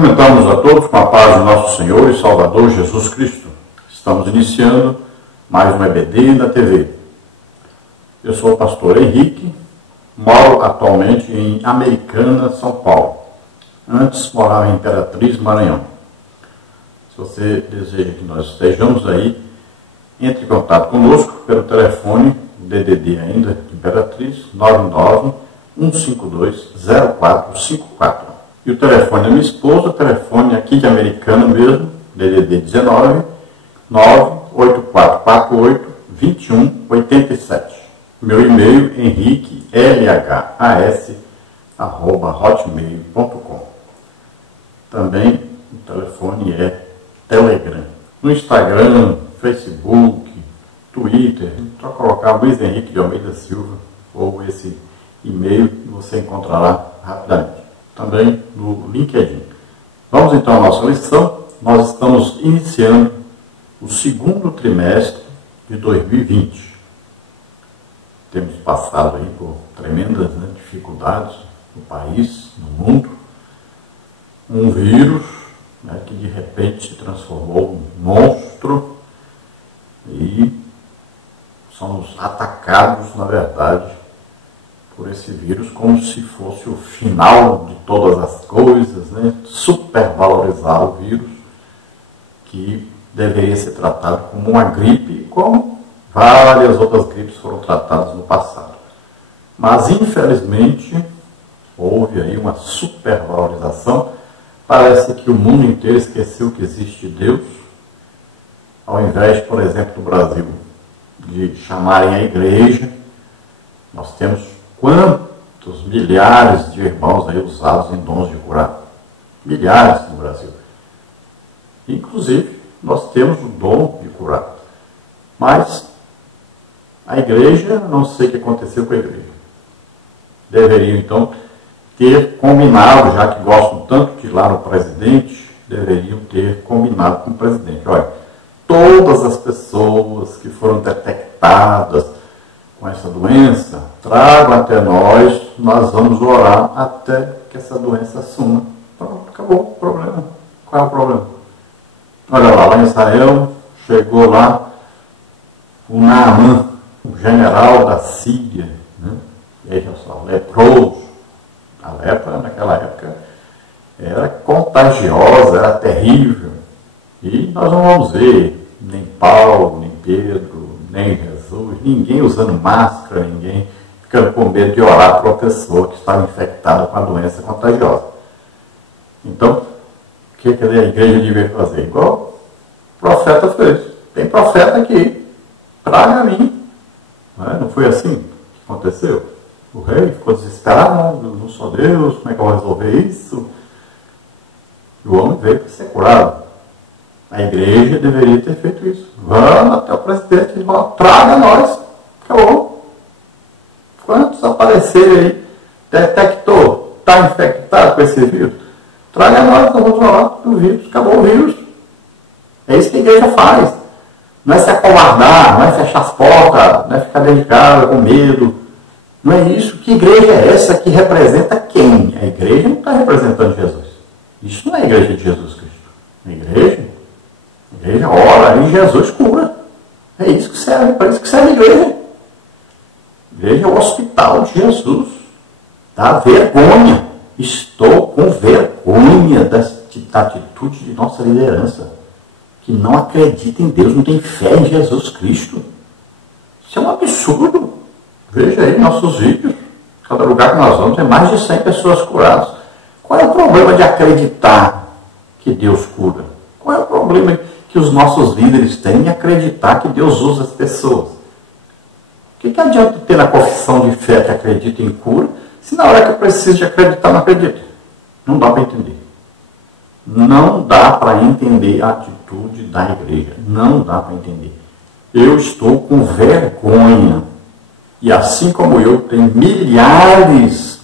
Cumprimentamos a todos com a paz de nosso Senhor e Salvador Jesus Cristo. Estamos iniciando mais um EBD na TV. Eu sou o pastor Henrique, moro atualmente em Americana, São Paulo. Antes morava em Imperatriz, Maranhão. Se você deseja que nós estejamos aí, entre em contato conosco pelo telefone DDD ainda, Imperatriz, 99-152-0454. E o telefone da minha esposa, o telefone aqui de Americana mesmo, DDD 19 98448-2187. Meu e-mail, henriquelhas@hotmail.com. Também o telefone é Telegram. No Instagram, Facebook, Twitter, só colocar Luiz Henrique de Almeida Silva ou esse e-mail que você encontrará rapidamente. Também no LinkedIn. Vamos então à nossa lição. Nós estamos iniciando o segundo trimestre de 2020. Temos passado aí por tremendas dificuldades no país, no mundo. Um vírus que de repente se transformou num monstro e somos atacados, na verdade, por esse vírus como se fosse o final de todas as coisas, supervalorizar o vírus, que deveria ser tratado como uma gripe, como várias outras gripes foram tratadas no passado. Mas, infelizmente, houve aí uma supervalorização. Parece que o mundo inteiro esqueceu que existe Deus. Ao invés, por exemplo, do Brasil, de chamarem a igreja, nós temos quantos milhares de irmãos aí usados em dons de curar? Milhares no Brasil. Inclusive, nós temos o dom de curar. Mas a igreja, não sei o que aconteceu com a igreja. Deveriam, então, ter combinado, já que gostam tanto de ir lá no presidente, deveriam ter combinado com o presidente. Olha, todas as pessoas que foram detectadas com essa doença, tragam até nós vamos orar até que essa doença suma. Pronto, acabou o problema. Qual é o problema? Olha lá em Israel, chegou lá o Naamã, o general da Síria, veja só, leproso. A lepra, naquela época, era contagiosa, era terrível. E nós não vamos ver nem Paulo, nem Pedro, nem Jesus, ninguém usando máscara, ninguém ficando com medo de orar para uma pessoa que estava infectada com a doença contagiosa. Então, o que a igreja devia fazer? Igual o profeta fez. Tem profeta aqui, traga a mim. Não foi assim que aconteceu? O rei ficou desesperado, não sou Deus, como é que eu vou resolver isso? E o homem veio para ser curado. A igreja deveria ter feito isso. Vamos até o presidente e fala, traga nós. Acabou. Quantos apareceram aí? Detectou, está infectado com esse vírus? Traga nós vamos orar do vírus. Acabou o vírus. É isso que a igreja faz. Não é se acovardar, não é fechar as portas, não é ficar dentro de casa com medo. Não é isso. Que igreja é essa que representa quem? A igreja não está representando Jesus. Isso não é a igreja de Jesus Cristo. A igreja ora e Jesus cura. É isso que serve, para isso que serve a igreja. A igreja é o hospital de Jesus. Dá vergonha. Estou com vergonha da atitude de nossa liderança, que não acredita em Deus, não tem fé em Jesus Cristo. Isso é um absurdo. Veja aí nossos vídeos. Cada lugar que nós vamos tem mais de 100 pessoas curadas. Qual é o problema de acreditar que Deus cura? Qual é o problema que os nossos líderes têm em acreditar que Deus usa as pessoas? O que adianta ter na confissão de fé que acredita em cura, se na hora que eu preciso de acreditar, não acredito? Não dá para entender. Não dá para entender a atitude da igreja. Não dá para entender. Eu estou com vergonha. E assim como eu, tem milhares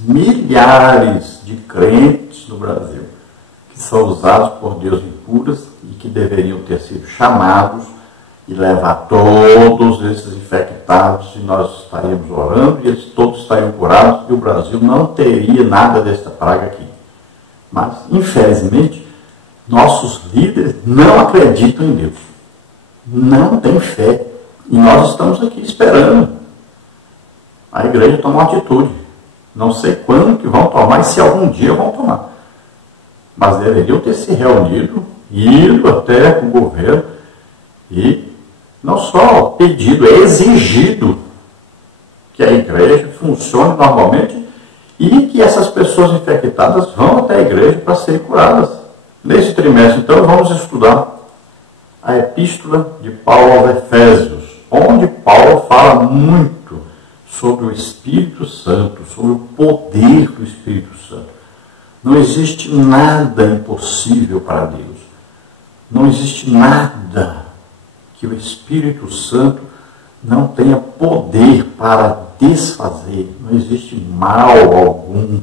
de crentes no Brasil que são usados por Deus em curas e que deveriam ter sido chamados e levar todos esses infectados e nós estaríamos orando e eles todos estariam curados e o Brasil não teria nada dessa praga aqui. Mas, infelizmente, Nossos líderes não acreditam em Deus. Não têm fé. E nós estamos aqui esperando a igreja tomar uma atitude. Não sei quando que vão tomar e se algum dia vão tomar. Mas deveriam ter se reunido, ido até o governo e não só pedido, é exigido que a igreja funcione normalmente e que essas pessoas infectadas vão até a igreja para serem curadas. Nesse trimestre, então, vamos estudar a epístola de Paulo aos Efésios, onde Paulo fala muito sobre o Espírito Santo, sobre o poder do Espírito Santo. Não existe nada impossível para Deus. Não existe nada que o Espírito Santo não tenha poder para desfazer. Não existe mal algum,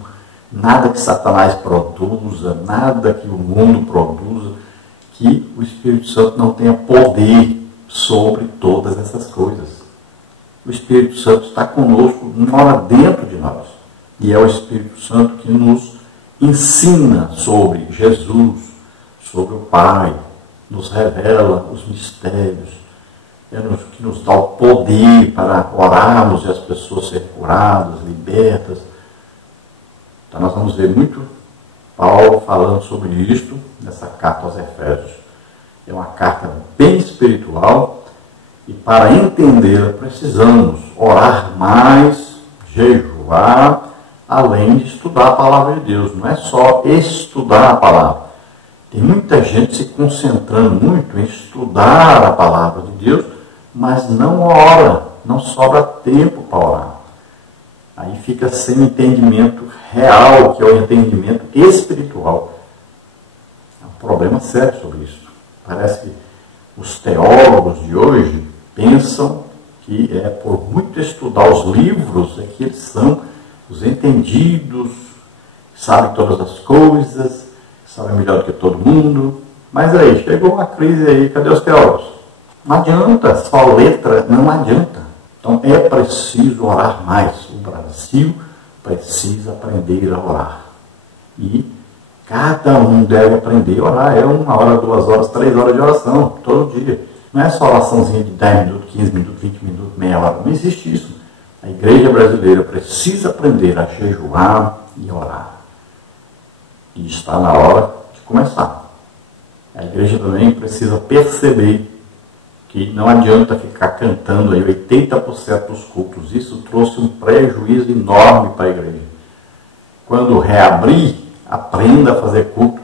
nada que Satanás produza, nada que o mundo produza, que o Espírito Santo não tenha poder sobre todas essas coisas. O Espírito Santo está conosco, mora dentro de nós. E é o Espírito Santo que nos ensina sobre Jesus, sobre o Pai, nos revela os mistérios, que nos dá o poder para orarmos e as pessoas serem curadas, libertas. Então nós vamos ver muito Paulo falando sobre isto nessa carta aos Efésios. É uma carta bem espiritual e para entendê-la precisamos orar mais, jejuar, além de estudar a palavra de Deus. Não é só estudar a palavra. Tem muita gente se concentrando muito em estudar a palavra de Deus, mas não ora, não sobra tempo para orar. Aí fica sem entendimento real, que é o entendimento espiritual. É um problema sério sobre isso. Parece que os teólogos de hoje pensam que é por muito estudar os livros é que eles são os entendidos, sabem todas as coisas, sabem melhor do que todo mundo. Mas aí, chegou uma crise aí, cadê os teólogos? Não adianta, só letra não adianta. Então é preciso orar mais. O Brasil precisa aprender a orar. E cada um deve aprender a orar. É 1 hora, 2 horas, 3 horas de oração, todo dia. Não é só oraçãozinha de 10 minutos, 15 minutos, 20 minutos, meia hora. Não existe isso. A igreja brasileira precisa aprender a jejuar e orar. E está na hora de começar. A igreja também precisa perceber que não adianta ficar cantando aí 80% dos cultos. Isso trouxe um prejuízo enorme para a igreja. Quando reabrir, aprenda a fazer culto,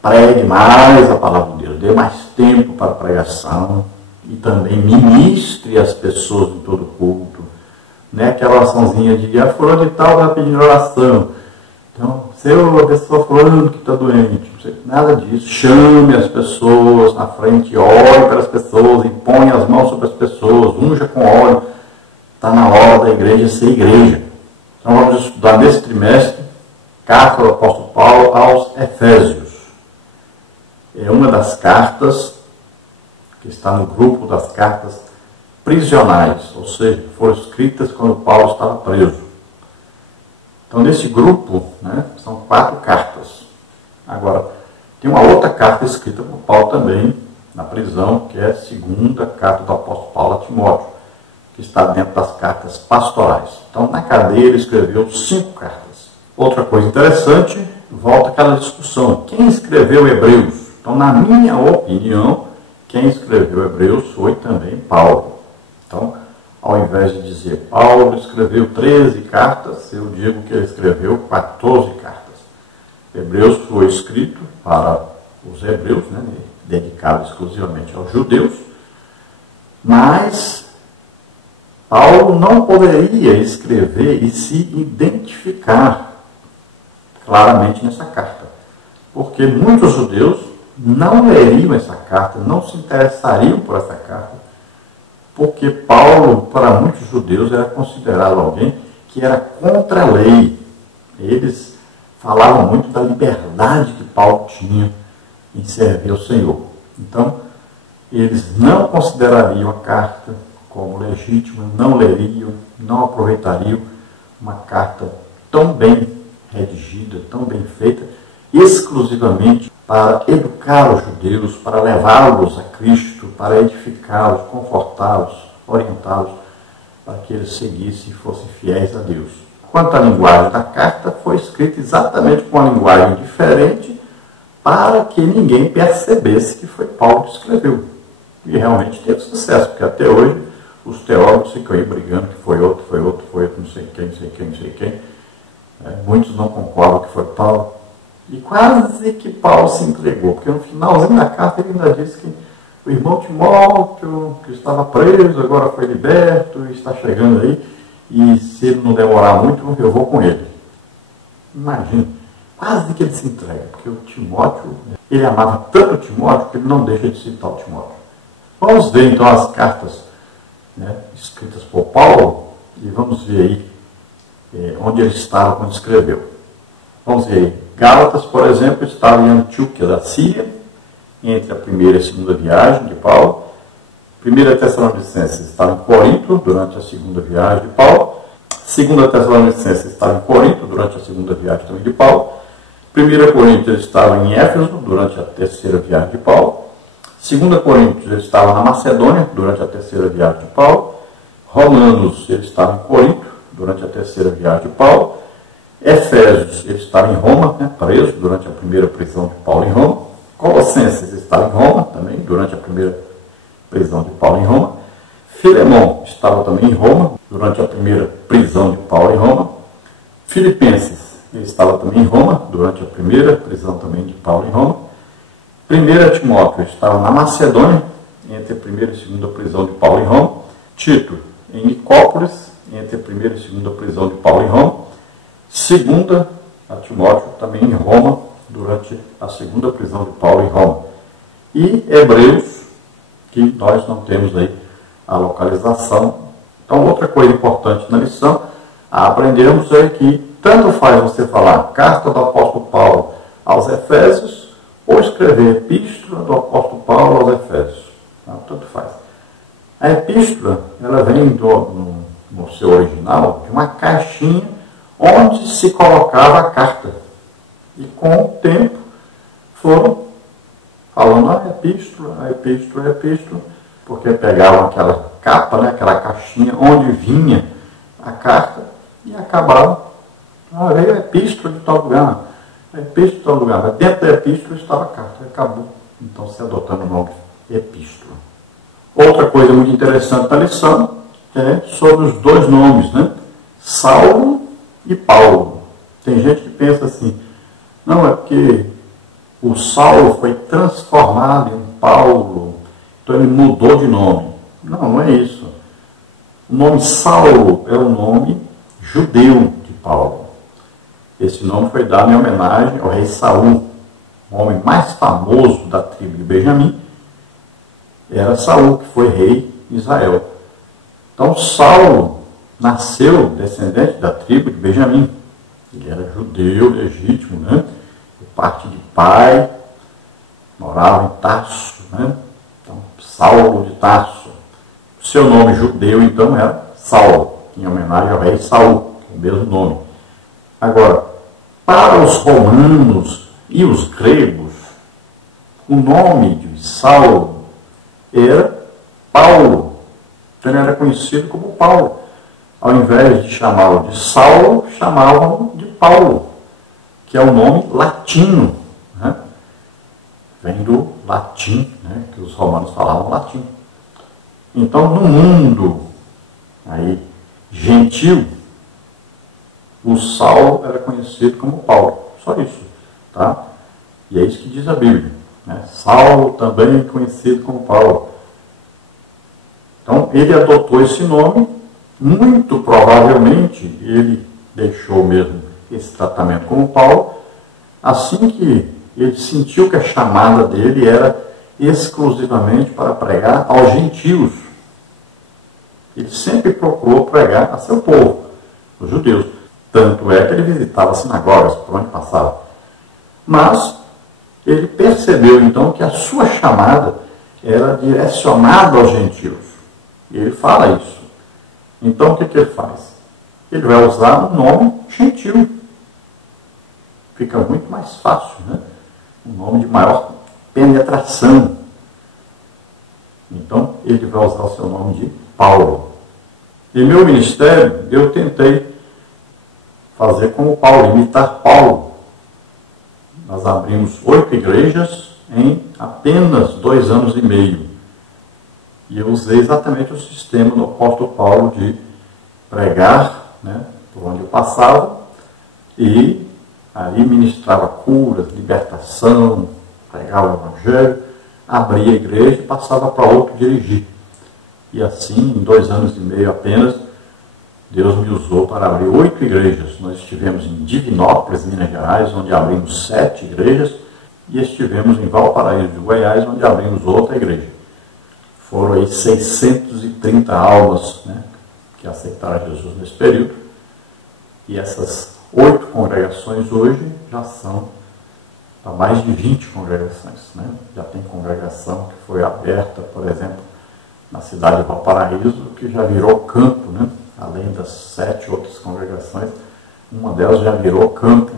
pregue mais a palavra de Deus, dê mais tempo para a pregação e também ministre as pessoas em todo culto. Não é aquela oraçãozinha de fulano de tal está pedindo oração. Então, se a pessoa fulano que está doente, não sei, nada disso. Chame as pessoas na frente, ore para as pessoas, impõe as mãos sobre as pessoas, unja com óleo. Está na hora da igreja ser igreja. Então vamos estudar nesse trimestre, carta do apóstolo Paulo aos Efésios. É uma das cartas que está no grupo das cartas prisionais, ou seja, foram escritas quando Paulo estava preso. Então, nesse grupo, são 4 cartas. Agora, tem uma outra carta escrita por Paulo também, na prisão, que é a segunda carta do apóstolo Paulo a Timóteo, que está dentro das cartas pastorais. Então, na cadeia, ele escreveu 5 cartas. Outra coisa interessante, volta aquela discussão. Quem escreveu Hebreus? Então, na minha opinião, quem escreveu Hebreus foi também Paulo. Então, ao invés de dizer Paulo escreveu 13 cartas, eu digo que ele escreveu 14 cartas. Hebreus foi escrito para os hebreus, dedicado exclusivamente aos judeus, mas Paulo não poderia escrever e se identificar claramente nessa carta, porque muitos judeus não leriam essa carta, não se interessariam por essa carta, porque Paulo, para muitos judeus, era considerado alguém que era contra a lei. Eles falavam muito da liberdade que Paulo tinha em servir ao Senhor. Então, eles não considerariam a carta como legítima, não leriam, não aproveitariam uma carta tão bem redigida, tão bem feita, exclusivamente para educar os judeus, para levá-los a Cristo, para edificá-los, confortá-los, orientá-los, para que eles seguissem e fossem fiéis a Deus. Quanto à linguagem da carta, foi escrita exatamente com uma linguagem diferente, para que ninguém percebesse que foi Paulo que escreveu. E realmente teve sucesso, porque até hoje os teólogos ficam aí brigando que foi outro, não sei quem. Muitos não concordam que foi Paulo. E quase que Paulo se entregou, porque no finalzinho da carta ele ainda disse que o irmão Timóteo, que estava preso, agora foi liberto, está chegando aí, e se ele não demorar muito, eu vou com ele. Imagina, quase que ele se entrega, porque o Timóteo, ele amava tanto o Timóteo que ele não deixa de citar o Timóteo. Vamos ver então as cartas, né, escritas por Paulo, e vamos ver aí onde ele estava quando escreveu. Vamos ver aí. Gálatas, por exemplo, estava em Antioquia da Síria, entre a primeira e a segunda viagem de Paulo. 1 Tessalonicenses estava em Corinto, durante a segunda viagem de Paulo. 2 Tessalonicenses estava em Corinto, durante a segunda viagem também de Paulo. 1 Coríntios estava em Éfeso, durante a terceira viagem de Paulo. 2 Coríntios ele estava na Macedônia, durante a terceira viagem de Paulo. Romanos ele estava em Corinto, durante a terceira viagem de Paulo. Efésios, ele estava em Roma, preso durante a primeira prisão de Paulo em Roma. Colossenses estava em Roma, também, durante a primeira prisão de Paulo em Roma. Filemão estava também em Roma, durante a primeira prisão de Paulo em Roma. Filipenses, ele estava também em Roma, durante a primeira prisão também de Paulo em Roma. 1 Timóteo estava na Macedônia, entre a primeira e segunda prisão de Paulo em Roma. Tito, em Nicópolis, entre a primeira e segunda prisão de Paulo em Roma. 2 a Timóteo, também em Roma, durante a segunda prisão de Paulo em Roma. E Hebreus, que nós não temos aí a localização. Então, outra coisa importante na lição a aprendermos é que tanto faz você falar carta do apóstolo Paulo aos Efésios, ou escrever epístola do apóstolo Paulo aos Efésios. Não, tanto faz. A epístola, ela vem no seu original de uma caixinha onde se colocava a carta. E com o tempo foram falando a epístola, porque pegavam aquela capa, né, aquela caixinha onde vinha a carta e acabavam. Veio a epístola de tal lugar, a epístola de tal lugar. Mas dentro da epístola estava a carta, e acabou. Então se adotando o nome epístola. Outra coisa muito interessante da lição é sobre os dois nomes, né? Saulo e Paulo. Tem gente que pensa assim, não, é porque o Saulo foi transformado em Paulo, então ele mudou de nome. Não, não é isso. O nome Saulo é o nome judeu de Paulo. Esse nome foi dado em homenagem ao rei Saul, o homem mais famoso da tribo de Benjamim. Era Saul, que foi rei de Israel. Então Saulo nasceu descendente da tribo de Benjamim. Ele era judeu legítimo, né? De parte de pai, morava em Tarso, né? Então, Saulo de Tarso. O seu nome judeu, então, era Saulo, em homenagem ao rei Saul, que é o mesmo nome. Agora, para os romanos e os gregos, o nome de Saulo era Paulo. Então, ele era conhecido como Paulo. Ao invés de chamá-lo de Saulo, chamavam de Paulo, que é o nome latino, né? Vem do latim, né? Que os romanos falavam latim. Então, no mundo aí, gentil, o Saulo era conhecido como Paulo, só isso, tá? E é isso que diz a Bíblia, né? Saulo também conhecido como Paulo. Então, ele adotou esse nome. Muito provavelmente ele deixou mesmo esse tratamento como Paulo, assim que ele sentiu que a chamada dele era exclusivamente para pregar aos gentios. Ele sempre procurou pregar a seu povo, os judeus. Tanto é que ele visitava sinagogas por onde passava. Mas ele percebeu então que a sua chamada era direcionada aos gentios. E ele fala isso. Então, o que ele faz? Ele vai usar um nome gentil. Fica muito mais fácil, né? um nome de maior penetração. Então, ele vai usar o seu nome de Paulo. Em meu ministério, eu tentei fazer como Paulo, imitar Paulo. Nós abrimos 8 igrejas em apenas 2 anos e meio. E eu usei exatamente o sistema do apóstolo Paulo de pregar, né, por onde eu passava, e ali ministrava curas, libertação, pregava o evangelho, abria a igreja e passava para outro dirigir. E assim, em 2 anos e meio apenas, Deus me usou para abrir 8 igrejas. Nós estivemos em Divinópolis, Minas Gerais, onde abrimos 7 igrejas, e estivemos em Valparaíso de Goiás, onde abrimos outra igreja. Foram aí 630 almas, né, que aceitaram Jesus nesse período. E essas 8 congregações hoje já são para mais de 20 congregações. Né? Já tem congregação que foi aberta, por exemplo, na cidade de Valparaíso, que já virou campo, né? Além das 7 outras congregações, uma delas já virou campo.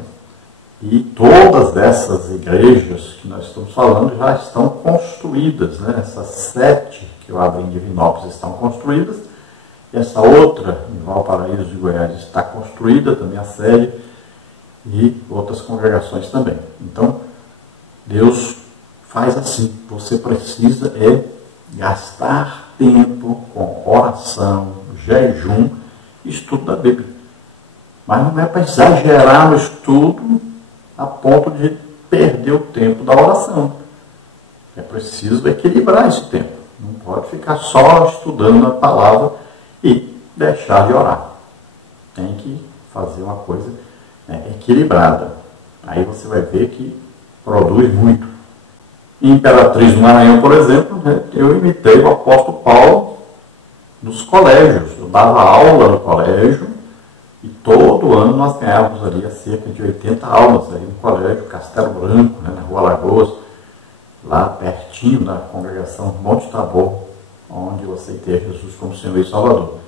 E todas essas igrejas que nós estamos falando já estão construídas, né? Essas 7 que eu abri em Divinópolis estão construídas, e essa outra em Valparaíso de Goiás está construída, também a sede, e outras congregações também. Então, Deus faz assim, você precisa gastar tempo com oração, jejum, estudo da Bíblia. Mas não é para exagerar no estudo a ponto de perder o tempo da oração. É preciso equilibrar esse tempo. Não pode ficar só estudando a palavra e deixar de orar. Tem que fazer uma coisa, né, equilibrada. Aí você vai ver que produz muito. Em Imperatriz do Maranhão, por exemplo, né, eu imitei o apóstolo Paulo nos colégios. Eu dava aula no colégio e todo ano nós ganhávamos ali cerca de 80 aulas ali no colégio Castelo Branco, né, na Rua Lagoas, lá pertinho da congregação Monte Tabor, onde eu aceitei Jesus como Senhor e Salvador.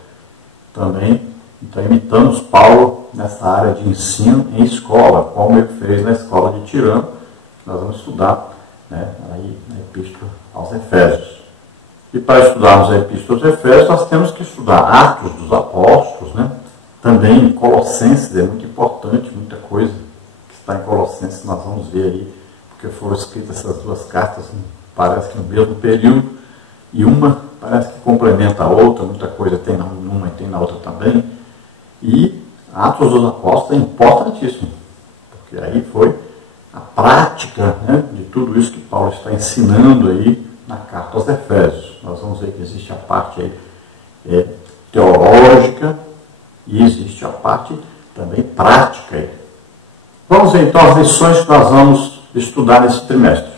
Também, então, imitamos Paulo nessa área de ensino em escola, como ele fez na escola de Tirano, que nós vamos estudar, né, aí na Epístola aos Efésios. E para estudarmos a Epístola aos Efésios, nós temos que estudar Atos dos Apóstolos, né? Também Colossenses, é muito importante, muita coisa que está em Colossenses, nós vamos ver aí, porque foram escritas essas 2 cartas, parece que no mesmo período, e uma parece que complementa a outra, muita coisa tem numa e tem na outra também. E Atos dos Apóstolos é importantíssimo, porque aí foi a prática, né, de tudo isso que Paulo está ensinando aí na carta aos Efésios. Nós vamos ver que existe a parte aí, teológica e existe a parte também prática aí. Vamos ver então as lições que nós vamos estudar nesse trimestre.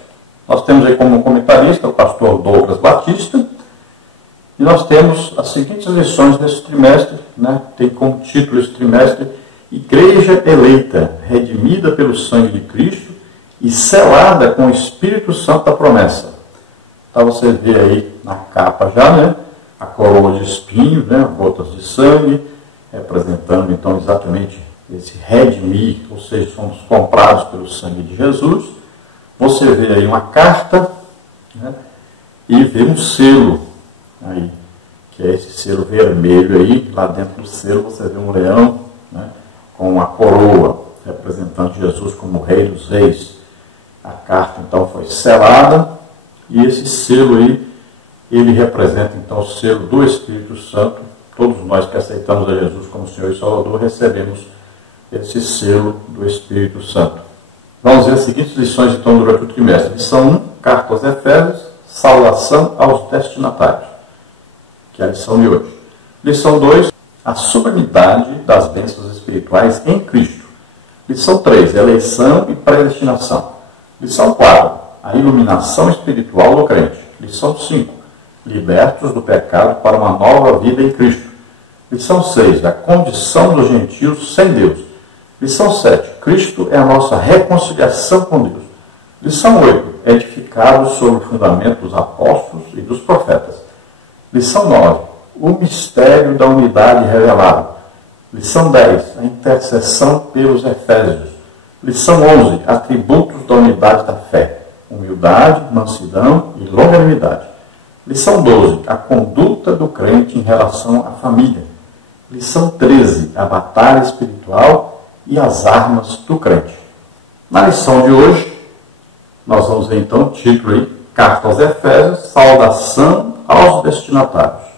Nós temos aí como comentarista o pastor Douglas Batista, e nós temos as seguintes lições nesse trimestre, né? Tem como título esse trimestre: Igreja eleita, redimida pelo sangue de Cristo e selada com o Espírito Santo da promessa. Então você vê aí na capa já, né, a coroa de espinhos, né, gotas de sangue, representando então exatamente esse redimir, ou seja, somos comprados pelo sangue de Jesus. Você vê aí uma carta, né, e vê um selo aí, que é esse selo vermelho aí. Lá dentro do selo você vê um leão, né, com uma coroa, representando Jesus como Rei dos Reis. A carta então foi selada, e esse selo aí, ele representa então o selo do Espírito Santo. Todos nós que aceitamos a Jesus como Senhor e Salvador recebemos esse selo do Espírito Santo. Vamos ver as seguintes lições então durante o trimestre. Lição 1, carta aos Efésios, saudação aos destinatários, que é a lição de hoje. Lição 2, a sublimidade das bênçãos espirituais em Cristo. Lição 3, eleição e predestinação. Lição 4, a iluminação espiritual do crente. Lição 5, libertos do pecado para uma nova vida em Cristo. Lição 6, da condição dos gentios sem Deus. Lição 7, Cristo é a nossa reconciliação com Deus. Lição 8, edificados sobre o fundamento dos apóstolos e dos profetas. Lição 9, o mistério da unidade revelado. Lição 10, a intercessão pelos Efésios. Lição 11. Atributos da unidade da fé. Humildade, mansidão e longanimidade. Lição 12. A conduta do crente em relação à família. Lição 13. A batalha espiritual e as armas do crente. Na lição de hoje, nós vamos ver então o título aí, Carta aos Efésios, saudação aos destinatários.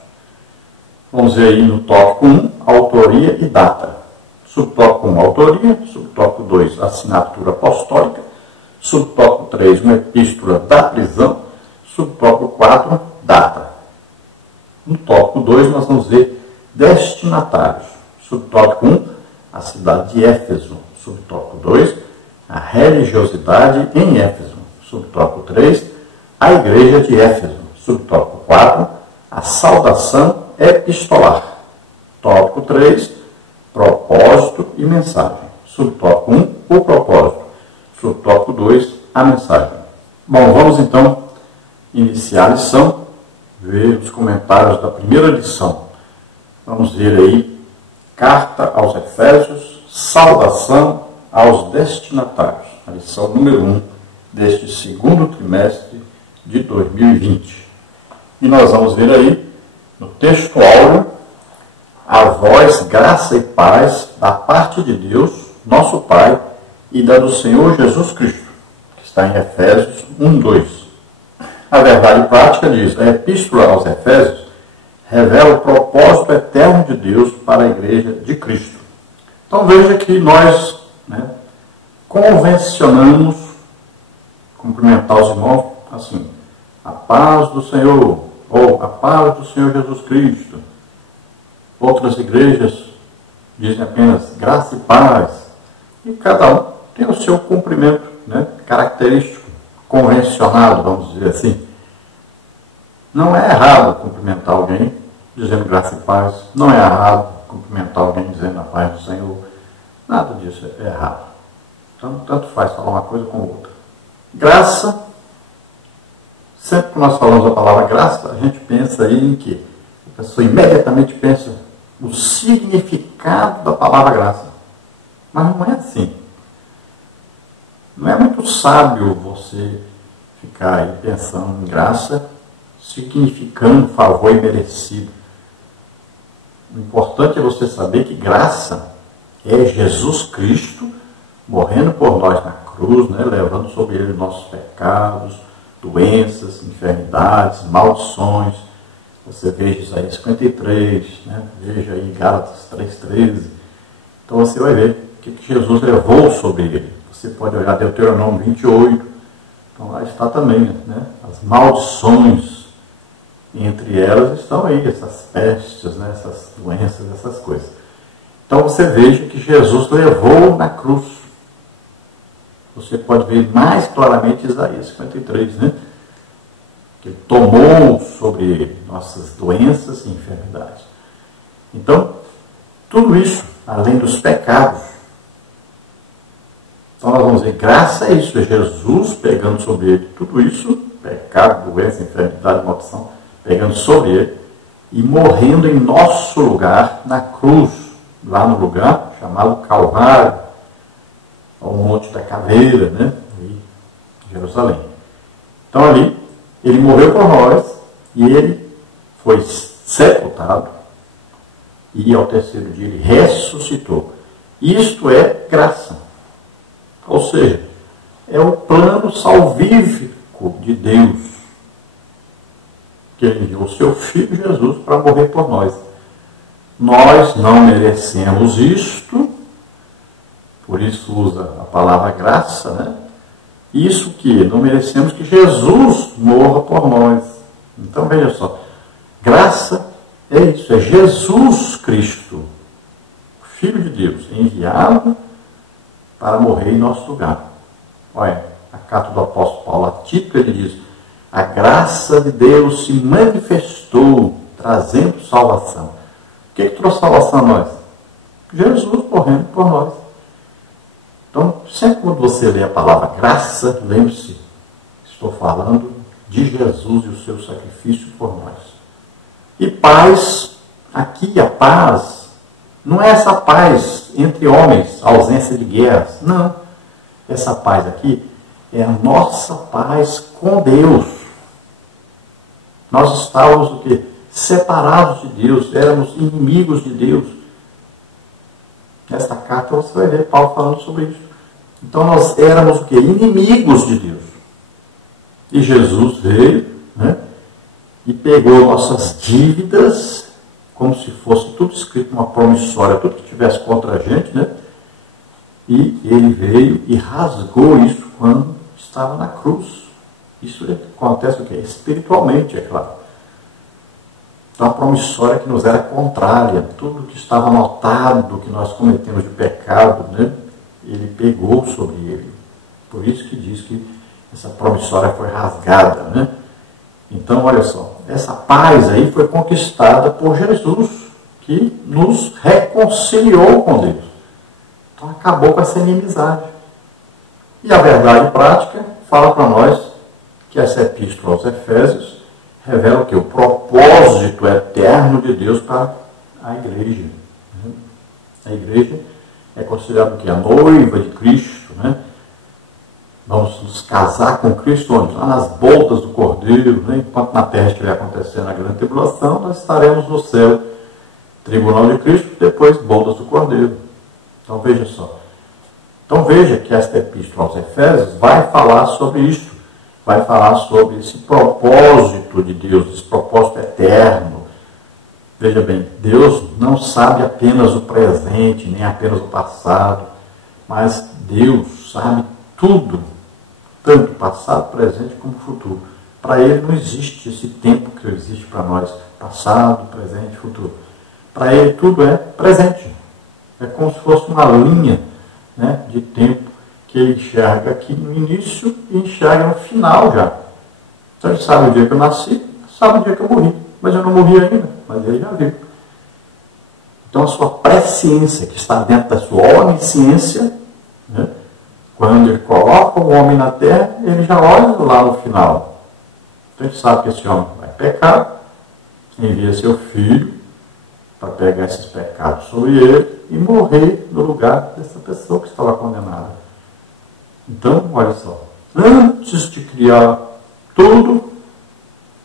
Vamos ver aí no tópico 1, autoria e data. Subtópico 1, autoria. Subtópico 2, assinatura apostólica. Subtópico 3, uma epístola da prisão. Subtópico 4, data. No tópico 2, nós vamos ver destinatários. Subtópico 1, a cidade de Éfeso. Subtópico 2, a religiosidade em Éfeso. Subtópico 3, a igreja de Éfeso. Subtópico 4, a saudação epistolar. Tópico 3, propósito e mensagem. Subtópico 1, o propósito. Subtópico 2, a mensagem. Bom, vamos então iniciar a lição, ver os comentários da primeira lição. Vamos ver aí, carta aos Efésios, saudação aos destinatários. A lição número 1 deste segundo trimestre de 2020. E nós vamos ver aí, no texto áureo, a vós graça e paz da parte de Deus, nosso Pai, e da do Senhor Jesus Cristo, que está em Efésios 1, 2. A verdade prática diz, a epístola aos Efésios revela o propósito eterno de Deus para a igreja de Cristo. Então veja que nós convencionamos cumprimentar os irmãos assim, a paz do Senhor, ou a paz do Senhor Jesus Cristo. Outras igrejas dizem apenas graça e paz. E cada um tem o seu cumprimento característico, convencionado, vamos dizer assim. Não é errado cumprimentar alguém dizendo graça e paz. Não é errado cumprimentar alguém dizendo a paz do Senhor. Nada disso é errado. Então, tanto faz falar uma coisa com outra. Graça, sempre que nós falamos a palavra graça, a gente pensa aí em que a pessoa imediatamente pensa o significado da palavra graça. Mas não é assim. Não é muito sábio você ficar aí pensando em graça, significando favor imerecido. O importante é você saber que graça é Jesus Cristo morrendo por nós na cruz, levando sobre ele nossos pecados, doenças, enfermidades, maldições. Você veja Isaías 53, veja aí Gálatas 3,13. Então você vai ver o que Jesus levou sobre ele. Você pode olhar Deuteronômio 28. Então lá está também, as maldições. Entre elas estão aí essas pestes, essas doenças, essas coisas. Então você veja que Jesus levou na cruz. Você pode ver mais claramente Isaías 53, que ele tomou sobre ele nossas doenças e enfermidades. Então, tudo isso, além dos pecados. Então nós vamos ver, graça é isso, é Jesus pegando sobre ele tudo isso, pecado, doença, enfermidade, maldição, pegando sobre ele e morrendo em nosso lugar na cruz, lá no lugar chamado Calvário, ao Monte da Caveira, em Jerusalém. Então ali, ele morreu por nós e ele foi sepultado e ao terceiro dia ele ressuscitou. Isto é graça. Ou seja, é o plano salvífico de Deus, que ele enviou o seu Filho Jesus para morrer por nós. Nós não merecemos isto, por isso usa a palavra graça, Isso que não merecemos que Jesus morra por nós. Então veja só, graça é isso, é Jesus Cristo, Filho de Deus, enviado para morrer em nosso lugar. Olha, a carta do apóstolo Paulo a Tito, ele diz, a graça de Deus se manifestou, trazendo salvação. O que trouxe salvação a nós? Jesus morrendo por nós. Então, sempre quando você lê a palavra graça, lembre-se, estou falando de Jesus e o seu sacrifício por nós. E paz, aqui a paz, não é essa paz entre homens, ausência de guerras, não. Essa paz aqui é a nossa paz com Deus. Nós estávamos o quê? Separados de Deus, éramos inimigos de Deus. Nesta carta você vai ver Paulo falando sobre isso. Então nós éramos o quê? Inimigos de Deus. E Jesus veio, né, e pegou nossas dívidas, como se fosse tudo escrito numa promissória, tudo que tivesse contra a gente, né? E ele veio e rasgou isso quando estava na cruz. Isso acontece o quê? Espiritualmente, é claro. Então a promissória que nos era contrária, tudo que estava anotado, que nós cometemos de pecado, né? Ele pegou sobre ele. Por isso que diz que essa promissória foi rasgada, né? Então, olha só, essa paz aí foi conquistada por Jesus, que nos reconciliou com Deus. Então, acabou com essa inimizade. E a verdade prática fala para nós que essa epístola aos Efésios revela o quê? O propósito eterno de Deus para a igreja. A igreja é considerada o quê? A noiva de Cristo, né? Vamos nos casar com Cristo onde? Lá nas bodas do Cordeiro, né? Enquanto na terra estiver acontecendo a grande tribulação, nós estaremos no céu, tribunal de Cristo, depois bodas do Cordeiro. Então veja só. Então veja que esta epístola aos Efésios vai falar sobre isso, vai falar sobre esse propósito de Deus, esse propósito eterno. Veja bem, Deus não sabe apenas o presente, nem apenas o passado, mas Deus sabe tudo, tanto passado, presente como futuro. Para Ele não existe esse tempo que existe para nós, passado, presente, futuro. Para Ele tudo é presente. É como se fosse uma linha, né, de tempo que Ele enxerga aqui no início e enxerga no final já. Então Ele sabe o dia que eu nasci, sabe o dia que eu morri. Mas eu não morri ainda, mas Ele já viu. Então a sua presciência, que está dentro da sua onisciência, né, quando Ele coloca o homem na terra, Ele já olha lá no final. Então Ele sabe que esse homem vai pecar, envia seu filho para pegar esses pecados sobre ele e morrer no lugar dessa pessoa que estava condenada. Então, olha só, antes de criar tudo,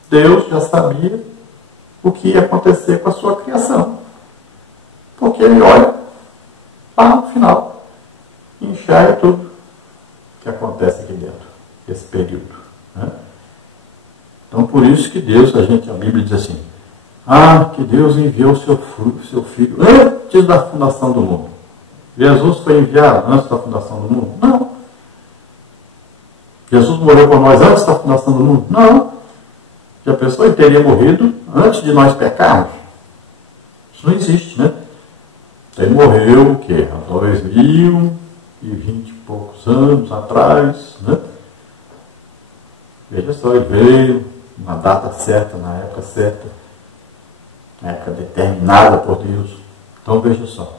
Deus já sabia o que ia acontecer com a sua criação. Porque Ele olha lá no final e enxerga tudo que acontece aqui dentro, esse período, né? Então, por isso que Deus, a Bíblia diz assim, que Deus enviou seu Filho antes da fundação do mundo. Jesus foi enviado antes da fundação do mundo? Não. Jesus morreu por nós antes da fundação do mundo? Não. Já pensou, Ele teria morrido antes de nós pecarmos? Isso não existe, né? Ele morreu, o quê? Há 2020 e poucos anos atrás, né? Veja só, Ele veio na data certa, na época certa, na época determinada por Deus. Então veja só,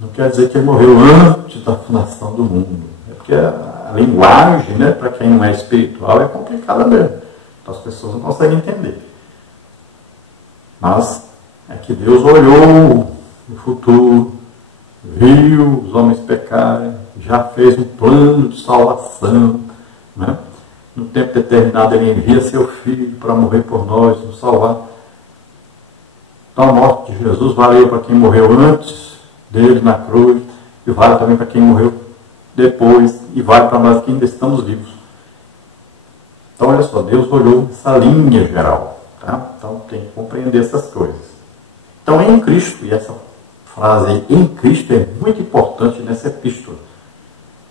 não quer dizer que Ele morreu antes da fundação do mundo. É porque a linguagem, né, para quem não é espiritual, é complicada mesmo. Então as pessoas não conseguem entender. Mas é que Deus olhou no futuro, viu os homens pecarem, já fez um plano de salvação, né? No tempo determinado Ele envia seu Filho para morrer por nós, nos salvar. Então a morte de Jesus valeu para quem morreu antes dele na cruz, e vale também para quem morreu depois, e vale para nós que ainda estamos vivos. Então olha só, Deus olhou essa linha geral, tá? Então tem que compreender essas coisas. Então em Cristo, e essa frase aí, em Cristo, é muito importante nessa epístola.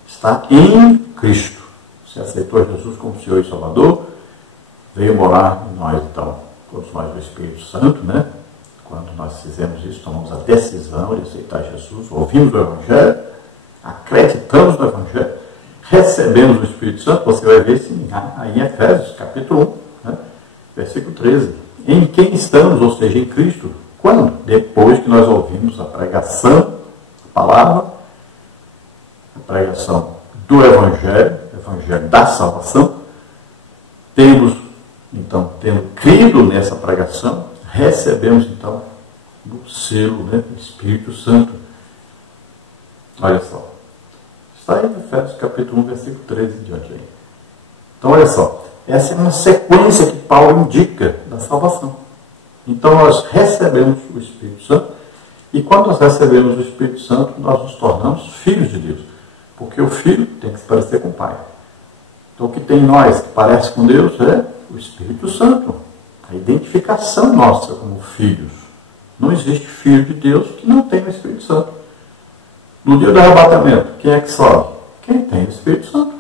Está em Cristo. Você aceitou Jesus como Senhor e Salvador, veio morar em nós, então, todos nós do Espírito Santo, né? Quando nós fizemos isso, tomamos a decisão de aceitar Jesus, ouvimos o Evangelho, acreditamos no Evangelho, recebemos o Espírito Santo. Você vai ver isso aí em Efésios, capítulo 1, né? Versículo 13. Em quem estamos, ou seja, em Cristo. Quando? Depois que nós ouvimos a pregação, a palavra, a pregação do Evangelho da salvação, tendo crido nessa pregação, recebemos então o selo, né, do Espírito Santo. Olha só, Está aí em Efésios capítulo 1, versículo 13 em diante aí. Então, olha só, essa é uma sequência que Paulo indica da salvação. Então, nós recebemos o Espírito Santo, e quando nós recebemos o Espírito Santo, nós nos tornamos filhos de Deus. Porque o filho tem que se parecer com o pai. Então, o que tem em nós que parece com Deus é o Espírito Santo. A identificação nossa como filhos. Não existe filho de Deus que não tenha o Espírito Santo. No dia do arrebatamento, quem é que sobe? Quem tem o Espírito Santo.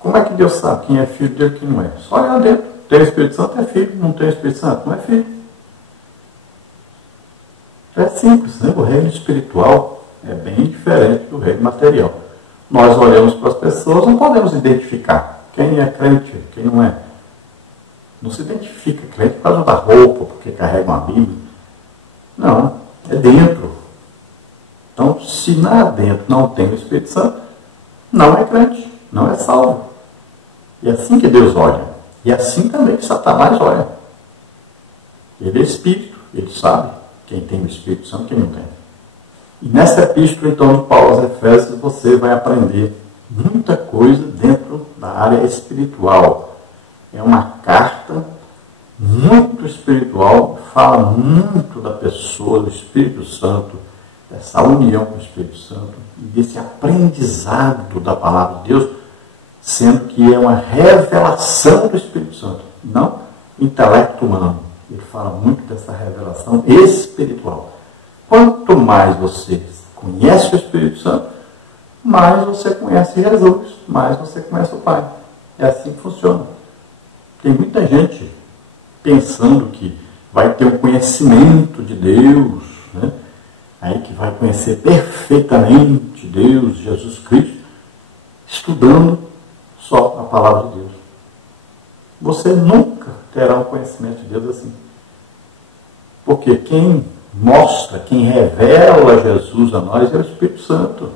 Como é que Deus sabe quem é filho dele e quem não é? Só olhar dentro. Tem o Espírito Santo, é filho. Não tem o Espírito Santo, não é filho. É simples, né? O reino espiritual é bem diferente do reino material. Nós olhamos para as pessoas, não podemos identificar quem é crente, quem não é. Não se identifica crente por causa da roupa, porque carrega uma Bíblia. Não, é dentro. Então, se lá dentro não tem o Espírito Santo, não é crente, não é salvo. E é assim que Deus olha. E é assim também que Satanás olha. Ele é Espírito, ele sabe quem tem o Espírito Santo e quem não tem. E nessa epístola, então, de Paulo aos Efésios, você vai aprender muita coisa dentro da área espiritual. É uma carta muito espiritual, fala muito da pessoa, do Espírito Santo, dessa união com o Espírito Santo, e desse aprendizado da palavra de Deus, sendo que é uma revelação do Espírito Santo, não intelecto humano. Ele fala muito dessa revelação espiritual. Quanto mais você conhece o Espírito Santo, mais você conhece Jesus, mais você conhece o Pai. É assim que funciona. Tem muita gente pensando que vai ter um conhecimento de Deus, né? Aí que vai conhecer perfeitamente Deus, Jesus Cristo, estudando só a palavra de Deus. Você nunca terá um conhecimento de Deus assim. Porque quem mostra, quem revela Jesus a nós é o Espírito Santo.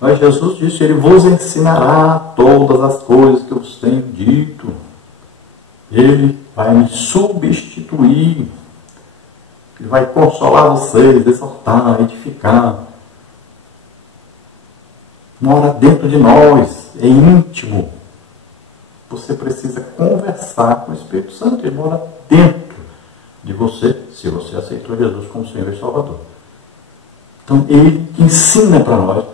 Mas Jesus disse, ele vos ensinará todas as coisas que eu vos tenho dito. Ele vai me substituir. Ele vai consolar vocês, exortar, edificar. Mora dentro de nós, é íntimo. Você precisa conversar com o Espírito Santo. Ele mora dentro de você, se você aceitou Jesus como Senhor e Salvador. Então, ele ensina para nós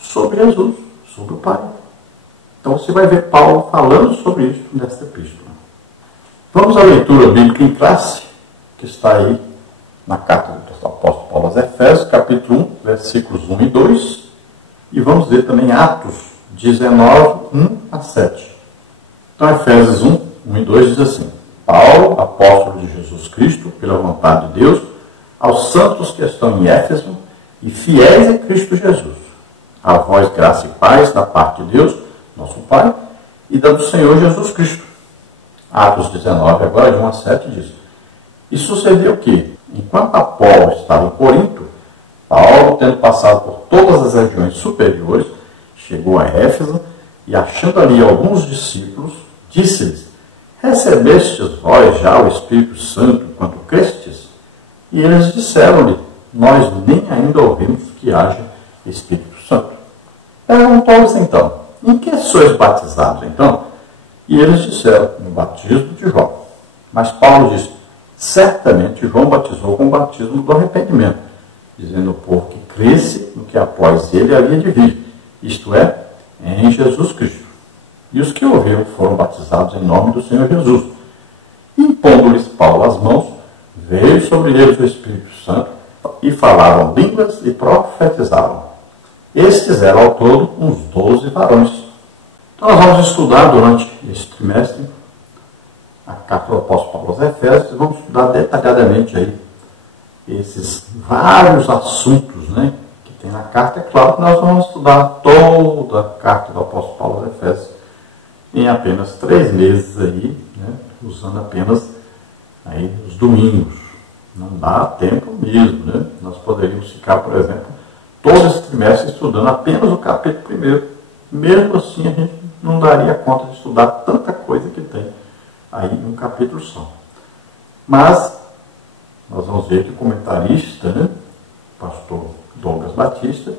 sobre Jesus, sobre o Pai. Então, você vai ver Paulo falando sobre isso nesta epístola. Vamos à leitura bíblica em classe, que está aí na carta do apóstolo Paulo aos Efésios, capítulo 1, versículos 1 e 2. E vamos ver também Atos 19, 1 a 7. Então, Efésios 1, 1 e 2 diz assim: Paulo, apóstolo de Jesus Cristo, pela vontade de Deus, aos santos que estão em Éfeso e fiéis em Cristo Jesus. A vós graça e paz da parte de Deus, nosso Pai, e da do Senhor Jesus Cristo. Atos 19, agora de 1 a 7 diz: E sucedeu que, enquanto Apolo estava em Corinto, Paulo, tendo passado por todas as regiões superiores, chegou a Éfeso e, achando ali alguns discípulos, disse-lhes: Recebestes vós já o Espírito Santo quando crestes? E eles disseram-lhe: Nós nem ainda ouvimos que haja Espírito Santo. Perguntou-lhes então: Em que sois batizados então? E eles disseram: No batismo de João. Mas Paulo disse: Certamente João batizou com o batismo do arrependimento, dizendo ao povo que cresce no que após ele havia de vir, isto é, em Jesus Cristo. E os que ouviram foram batizados em nome do Senhor Jesus. Impondo-lhes Paulo as mãos, veio sobre eles o Espírito Santo, e falavam línguas e profetizavam. Estes eram ao todo uns 12 varões. Então nós vamos estudar durante este trimestre a carta do apóstolo Paulo aos Efésios, e vamos estudar detalhadamente aí esses vários assuntos, né, que tem na carta. É claro que nós vamos estudar toda a carta do apóstolo Paulo aos Efésios em apenas 3 meses aí, né, usando apenas aí os domingos. Não dá tempo mesmo, né? Nós poderíamos ficar, por exemplo, todo esse trimestre estudando apenas o capítulo 1. Mesmo assim, a gente não daria conta de estudar tanta coisa que tem aí em um capítulo só. Mas nós vamos ver que o comentarista, né, pastor Douglas Batista,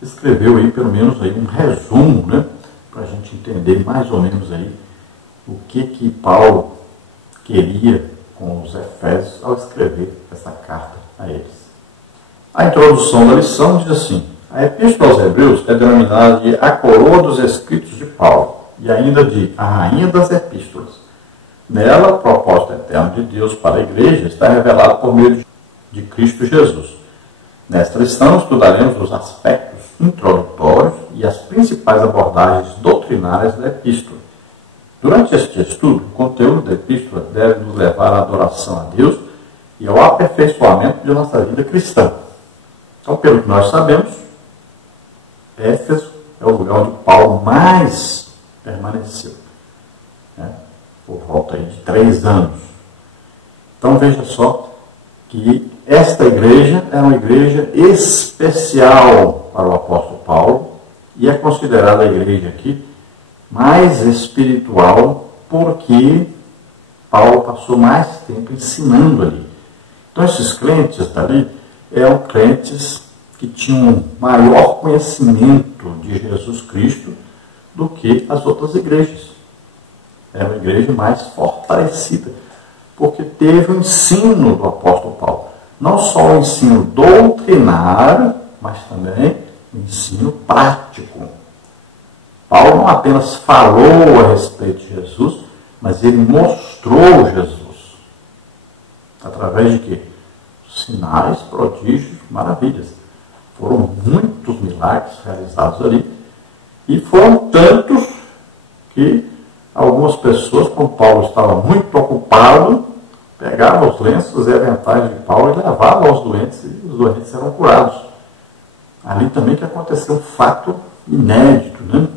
escreveu aí pelo menos aí um resumo, né, para a gente entender mais ou menos aí o que Paulo queria com os Efésios ao escrever essa carta a eles. A introdução da lição diz assim: a Epístola aos Hebreus é denominada de a coroa dos escritos de Paulo e ainda de a rainha das epístolas. Nela, o propósito eterno de Deus para a igreja está revelado por meio de Cristo Jesus. Nesta lição, estudaremos os aspectos introdutórios e as principais abordagens doutrinárias da epístola. Durante este estudo, o conteúdo da epístola deve nos levar à adoração a Deus e ao aperfeiçoamento de nossa vida cristã. Então, pelo que nós sabemos, Éfeso é o lugar onde Paulo mais permaneceu, né? Por volta aí de 3 anos. Então, veja só que esta igreja é uma igreja especial para o apóstolo Paulo e é considerada a igreja aqui mais espiritual porque Paulo passou mais tempo ensinando ali. Então, esses crentes dali eram crentes que tinham maior conhecimento de Jesus Cristo do que as outras igrejas. Era uma igreja mais fortalecida, porque teve o ensino do apóstolo Paulo. Não só o ensino doutrinário, mas também o ensino prático. Paulo não apenas falou a respeito de Jesus, mas ele mostrou Jesus. Através de quê? Sinais, prodígios, maravilhas. Foram muitos milagres realizados ali. E foram tantos que algumas pessoas, como Paulo estava muito ocupado, pegavam os lenços e aventais de Paulo e levavam aos doentes, e os doentes eram curados. Ali também que aconteceu um fato inédito, né?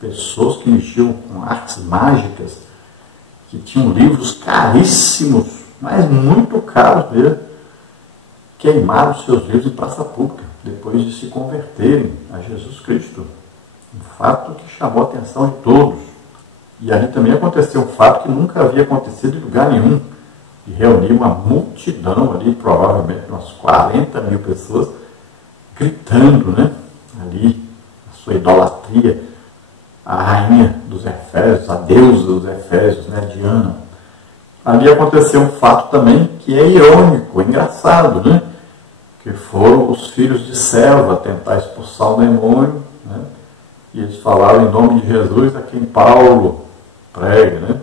Pessoas que mexiam com artes mágicas, que tinham livros caríssimos, mas muito caros mesmo, queimaram seus livros em praça pública, depois de se converterem a Jesus Cristo. Um fato que chamou a atenção de todos. E ali também aconteceu um fato que nunca havia acontecido em lugar nenhum, de reunir uma multidão ali, provavelmente umas 40 mil pessoas, gritando, né, ali, a sua idolatria, a rainha dos Efésios, a deusa dos Efésios, né, Diana. Ali aconteceu um fato também que é irônico, engraçado, né, que foram os filhos de Selva tentar expulsar o demônio, né, e eles falaram em nome de Jesus a quem Paulo prega, né.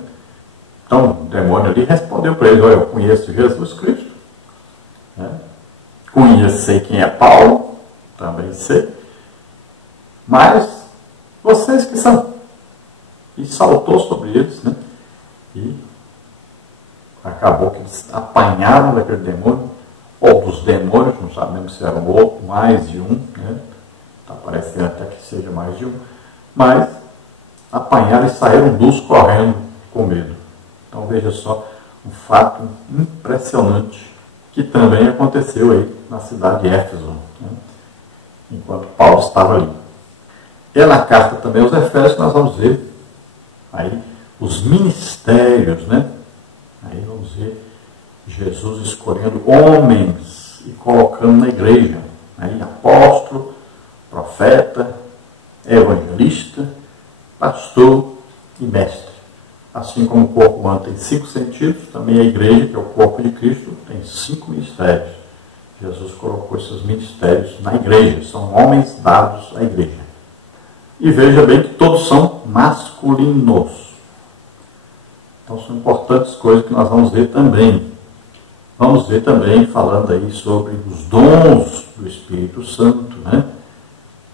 Então o demônio ali respondeu para eles: olha, eu conheço Jesus Cristo, né, sei quem é Paulo, também sei, mas vocês que são. E saltou sobre eles, né, e acabou que eles apanharam daquele demônio, ou dos demônios, não sabemos se era um outro, mais de um, né? Está parecendo até que seja mais de um, mas apanharam e saíram dos correndo com medo. Então veja só, um fato impressionante que também aconteceu aí na cidade de Éfeso, né? Enquanto Paulo estava ali. E na carta também aos Efésios nós vamos ver aí os ministérios, né? Aí vamos ver Jesus escolhendo homens e colocando na igreja. Aí apóstolo, profeta, evangelista, pastor e mestre. Assim como o corpo humano tem 5 sentidos, também a igreja, que é o corpo de Cristo, tem 5 ministérios. Jesus colocou esses ministérios na igreja, são homens dados à igreja. E veja bem que todos são masculinos. Então são importantes coisas que nós vamos ver também. Vamos ver também falando aí sobre os dons do Espírito Santo, né?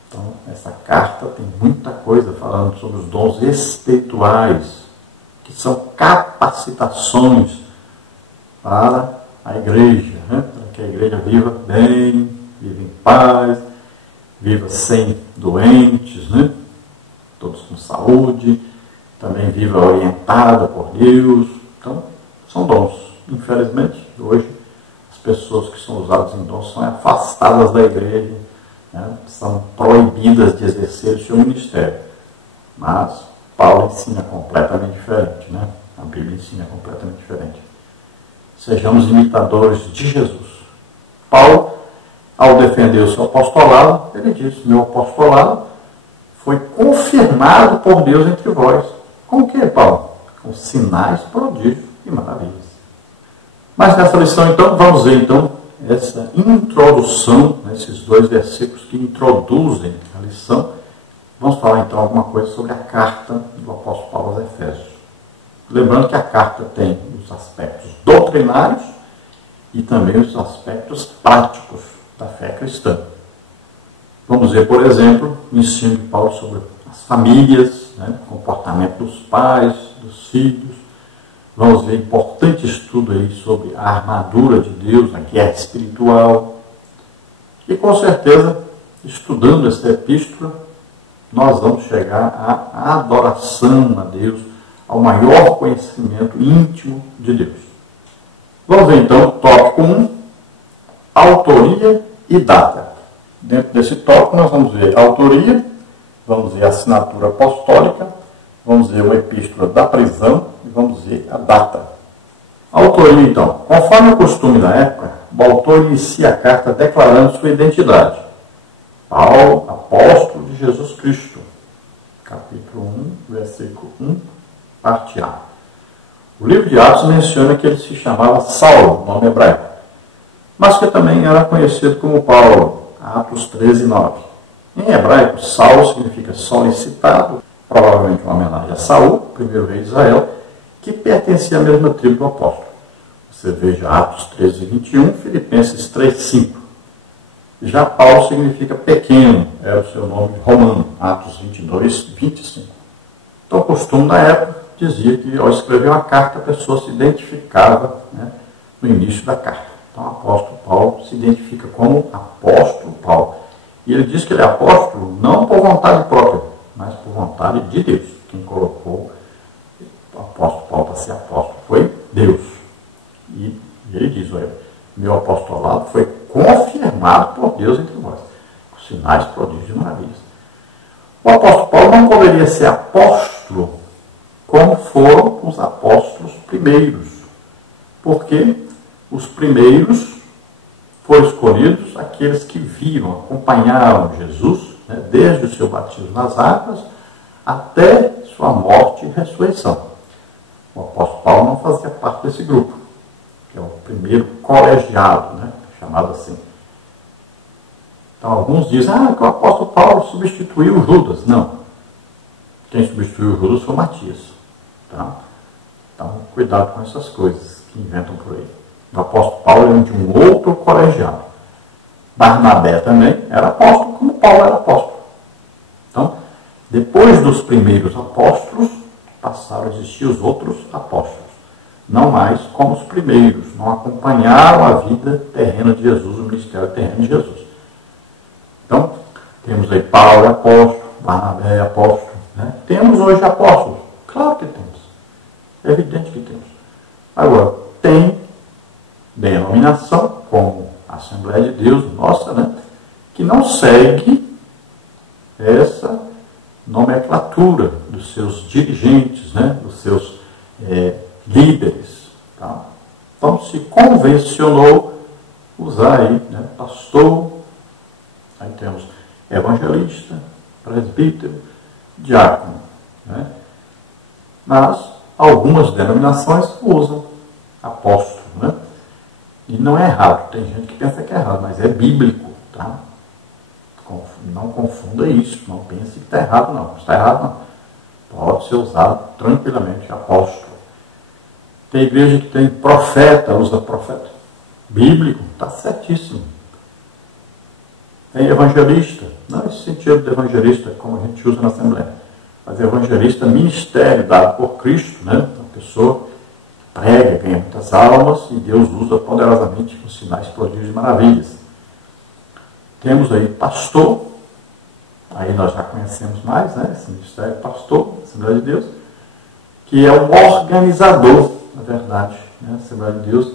Então essa carta tem muita coisa falando sobre os dons espirituais, que são capacitações para a igreja, né? Para que a igreja viva bem, viva em paz, viva sem doentes, né? Todos com saúde, também viva orientada por Deus. Então, são dons. Infelizmente, hoje, as pessoas que são usadas em dons são afastadas da igreja, né? São proibidas de exercer o seu ministério. Mas Paulo ensina completamente diferente, né? A Bíblia ensina completamente diferente. Sejamos imitadores de Jesus. Paulo, ao defender o seu apostolado, ele diz: meu apostolado foi confirmado por Deus entre vós. Com o que, Paulo? Com sinais, prodígios e maravilhas. Mas nessa lição, então, vamos ver então essa introdução, nesses 2 versículos que introduzem a lição. Vamos falar então alguma coisa sobre a carta do apóstolo Paulo aos Efésios. Lembrando que a carta tem os aspectos doutrinários e também os aspectos práticos da fé cristã. Vamos ver, por exemplo, o ensino de Paulo sobre as famílias, né, o comportamento dos pais, dos filhos. Vamos ver importante estudo aí sobre a armadura de Deus, a guerra espiritual. E com certeza, estudando essa epístola, nós vamos chegar à adoração a Deus, ao maior conhecimento íntimo de Deus. Vamos ver então, tópico 1, autoria e data. Dentro desse tópico nós vamos ver a autoria, vamos ver a assinatura apostólica, vamos ver a epístola da prisão e vamos ver a data. A autoria então, conforme o costume da época, o autor inicia a carta declarando sua identidade. Paulo, apóstolo de Jesus Cristo. Capítulo 1, versículo 1, parte A. O livro de Atos menciona que ele se chamava Saulo, nome hebraico, mas que também era conhecido como Paulo. Atos 13, 9. Em hebraico, Saulo significa solicitado, provavelmente uma homenagem a Saul, primeiro rei de Israel, que pertencia à mesma tribo do apóstolo. Você veja Atos 13, 21, Filipenses 3, 5. Já Paulo significa pequeno, era o seu nome romano, Atos 22, 25. Então, o costume da época dizia que ao escrever uma carta, a pessoa se identificava, né, no início da carta. Então, o apóstolo Paulo se identifica como apóstolo Paulo. E ele diz que ele é apóstolo não por vontade própria, mas por vontade de Deus. Quem colocou o apóstolo Paulo para ser apóstolo foi Deus. E ele diz: olha, meu apostolado foi confirmado por Deus entre vós, com sinais, prodígios e maravilhas. O apóstolo Paulo não poderia ser apóstolo como foram os apóstolos primeiros, porque os primeiros foram escolhidos aqueles que viram, acompanharam Jesus, né, desde o seu batismo nas águas até sua morte e ressurreição. O apóstolo Paulo não fazia parte desse grupo, que é o primeiro colegiado, né, chamado assim. Então alguns dizem que o apóstolo Paulo substituiu Judas. Não. Quem substituiu Judas foi Matias. Tá? Então cuidado com essas coisas que inventam por aí. O apóstolo Paulo é de um outro colegiado. Barnabé também era apóstolo, como Paulo era apóstolo. Então, depois dos primeiros apóstolos, passaram a existir os outros apóstolos. Não mais como os primeiros, não acompanharam a vida terrena de Jesus, o ministério terreno de Jesus. Então, temos aí Paulo apóstolo, Barnabé apóstolo. Né? Temos hoje apóstolos? Claro que temos. É evidente que temos. Agora, tem denominação, como a Assembleia de Deus, nossa, né, que não segue essa nomenclatura dos seus dirigentes, né, dos seus líderes. Tá? Então se convencionou usar aí, né, pastor, aí temos evangelista, presbítero, diácono. Né? Mas algumas denominações usam apóstolo, né? E não é errado, tem gente que pensa que é errado, mas é bíblico, tá? Não confunda isso, não pense que está errado, não. Está errado, não. Pode ser usado tranquilamente, apóstolo. Tem igreja que tem profeta, usa profeta. Bíblico, está certíssimo. Tem evangelista, não esse sentido de evangelista, como a gente usa na Assembleia, mas evangelista, ministério dado por Cristo, né? A pessoa prega, ganha muitas almas e Deus usa poderosamente com sinais, prodígios e maravilhas. Temos aí pastor, aí nós já conhecemos mais, né? Esse ministério pastor, Assembleia de Deus, que é um organizador, na verdade. Né? A Assembleia de Deus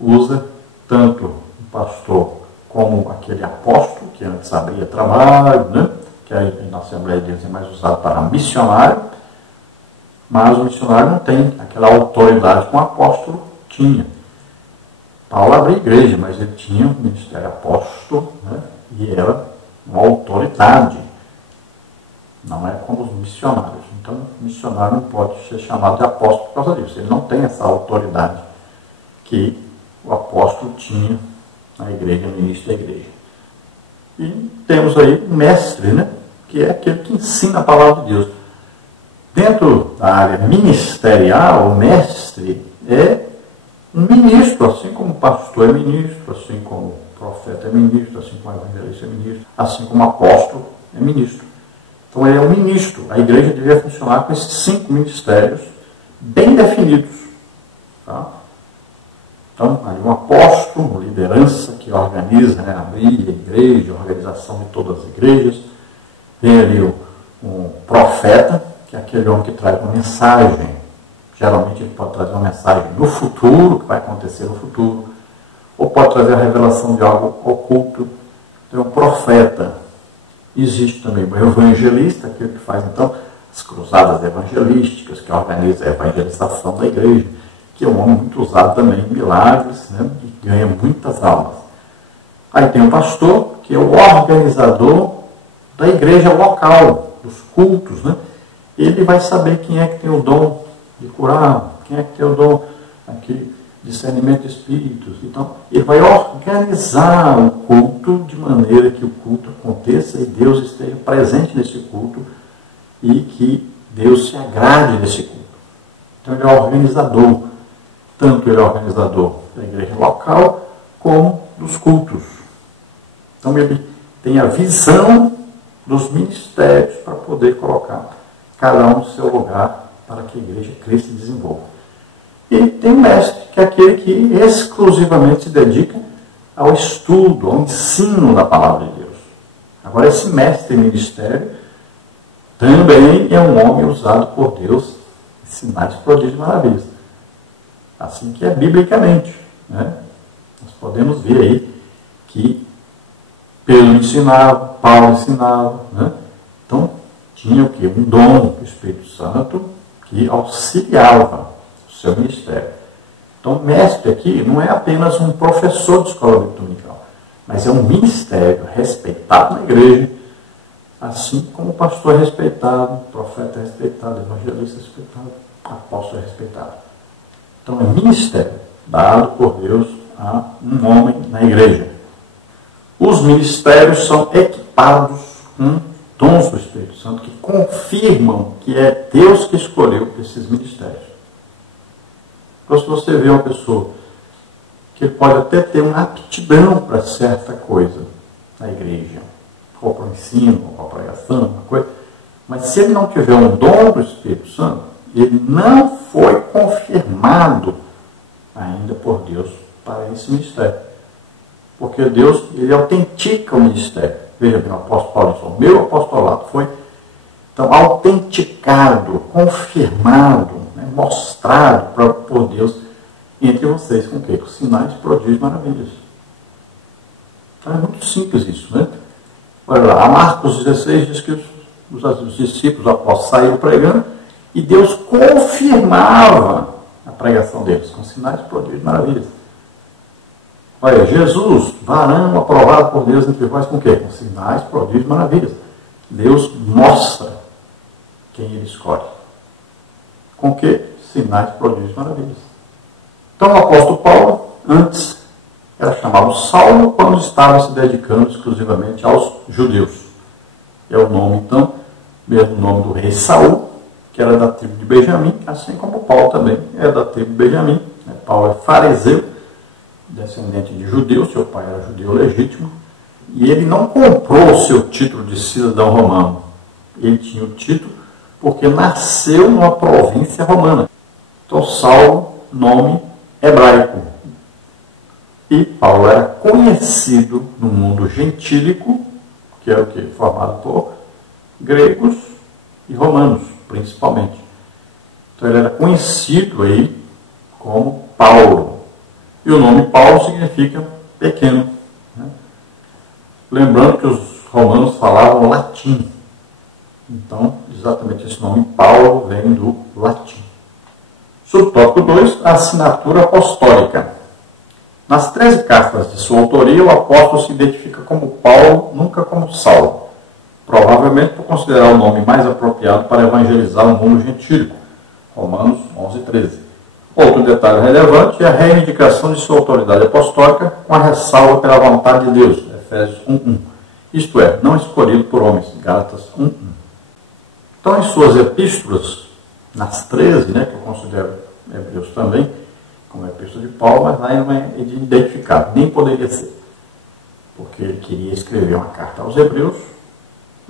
usa tanto o pastor como aquele apóstolo, que antes abria trabalho, né? Que aí na Assembleia de Deus é mais usado para missionário, mas o missionário não tem aquela autoridade que um apóstolo tinha. Paulo abriu igreja, mas ele tinha um ministério apóstolo, né? E era uma autoridade. Não é como os missionários. Então, o missionário não pode ser chamado de apóstolo por causa disso. Ele não tem essa autoridade que o apóstolo tinha na igreja, no início da igreja. E temos aí o mestre, né? Que é aquele que ensina a palavra de Deus. Dentro da área ministerial, o mestre é um ministro, assim como o pastor é ministro, assim como o profeta é ministro, assim como o evangelista é ministro, assim como o apóstolo é ministro. Então ele é um ministro. A igreja devia funcionar com esses 5 ministérios bem definidos. Tá? Então, aí um apóstolo, uma liderança que organiza, né, abrir a igreja, a organização de todas as igrejas. Tem ali um profeta, que é aquele homem que traz uma mensagem. Geralmente ele pode trazer uma mensagem no futuro, que vai acontecer no futuro, ou pode trazer a revelação de algo oculto. Tem um profeta. Existe também o evangelista, aquele que faz então as cruzadas evangelísticas, que organiza a evangelização da igreja, que é um homem muito usado também em milagres, né, e ganha muitas almas. Aí tem o pastor, que é o organizador da igreja local, dos cultos, né? Ele vai saber quem é que tem o dom de curar, quem é que tem o dom aqui, discernimento de espíritos. Então, ele vai organizar o culto de maneira que o culto aconteça e Deus esteja presente nesse culto e que Deus se agrade desse culto. Então, ele é organizador. Tanto ele é organizador da igreja local como dos cultos. Então, ele tem a visão dos ministérios para poder colocar cada um no seu lugar para que a igreja cresça e desenvolva. E tem o mestre, que é aquele que exclusivamente se dedica ao estudo, ao ensino da palavra de Deus. Agora, esse mestre ministério também é um homem usado por Deus em sinais, prodígios e maravilhas. Assim que é biblicamente. Né? Nós podemos ver aí que Pedro ensinava, Paulo ensinava. Né? Então, tinha o quê? Um dom do Espírito Santo que auxiliava o seu ministério. Então, o mestre aqui não é apenas um professor de escola dominical, mas é um ministério respeitado na igreja, assim como o pastor é respeitado, o profeta é respeitado, o evangelista é respeitado, o apóstolo é respeitado. Então, é ministério dado por Deus a um homem na igreja. Os ministérios são equipados com dons do Espírito Santo que confirmam que é Deus que escolheu esses ministérios. Então, se você vê uma pessoa que pode até ter uma aptidão para certa coisa na igreja, ou para o ensino, ou para a pregação, uma coisa, mas se ele não tiver um dom do Espírito Santo, ele não foi confirmado ainda por Deus para esse ministério. Porque Deus, ele autentica o ministério. Veja bem, o apóstolo Paulo disse, o meu apostolado foi então autenticado, confirmado, né, mostrado por Deus entre vocês com o quê? Com sinais, prodígios e maravilhas. Então é muito simples isso, né? Olha lá, Marcos 16 diz que os discípulos após saíram pregando e Deus confirmava a pregação deles com sinais, prodígios e maravilhas. Olha, Jesus, varão aprovado por Deus entre vós com o quê? Com sinais, prodígios e maravilhas. Deus mostra quem ele escolhe. Com o quê? Sinais, prodígios e maravilhas. Então o apóstolo Paulo, antes, era chamado Saulo quando estava se dedicando exclusivamente aos judeus. É o nome, então, mesmo nome do rei Saul, que era da tribo de Benjamim, assim como Paulo também é da tribo de Benjamim. Paulo é fariseu, descendente de judeu, seu pai era judeu legítimo, e ele não comprou o seu título de cidadão romano. Ele tinha o título porque nasceu numa província romana. Então, Saulo, nome hebraico. E Paulo era conhecido no mundo gentílico, que era o que? Formado por gregos e romanos, principalmente. Então, ele era conhecido aí como Paulo. E o nome Paulo significa pequeno. Né? Lembrando que os romanos falavam latim. Então, exatamente esse nome Paulo vem do latim. Subtópico 2, a assinatura apostólica. Nas 13 cartas de sua autoria, o apóstolo se identifica como Paulo, nunca como Saulo, provavelmente por considerar o nome mais apropriado para evangelizar o mundo gentílico, Romanos 11:13. Outro detalhe relevante é a reivindicação de sua autoridade apostólica com a ressalva pela vontade de Deus, Efésios 1:1. Isto é, não escolhido por homens, Gálatas 1:1. Então, em suas epístolas, nas 13, que eu considero Hebreus também, como a epístola de Paulo, mas lá não é identificado, nem poderia ser, porque ele queria escrever uma carta aos Hebreus,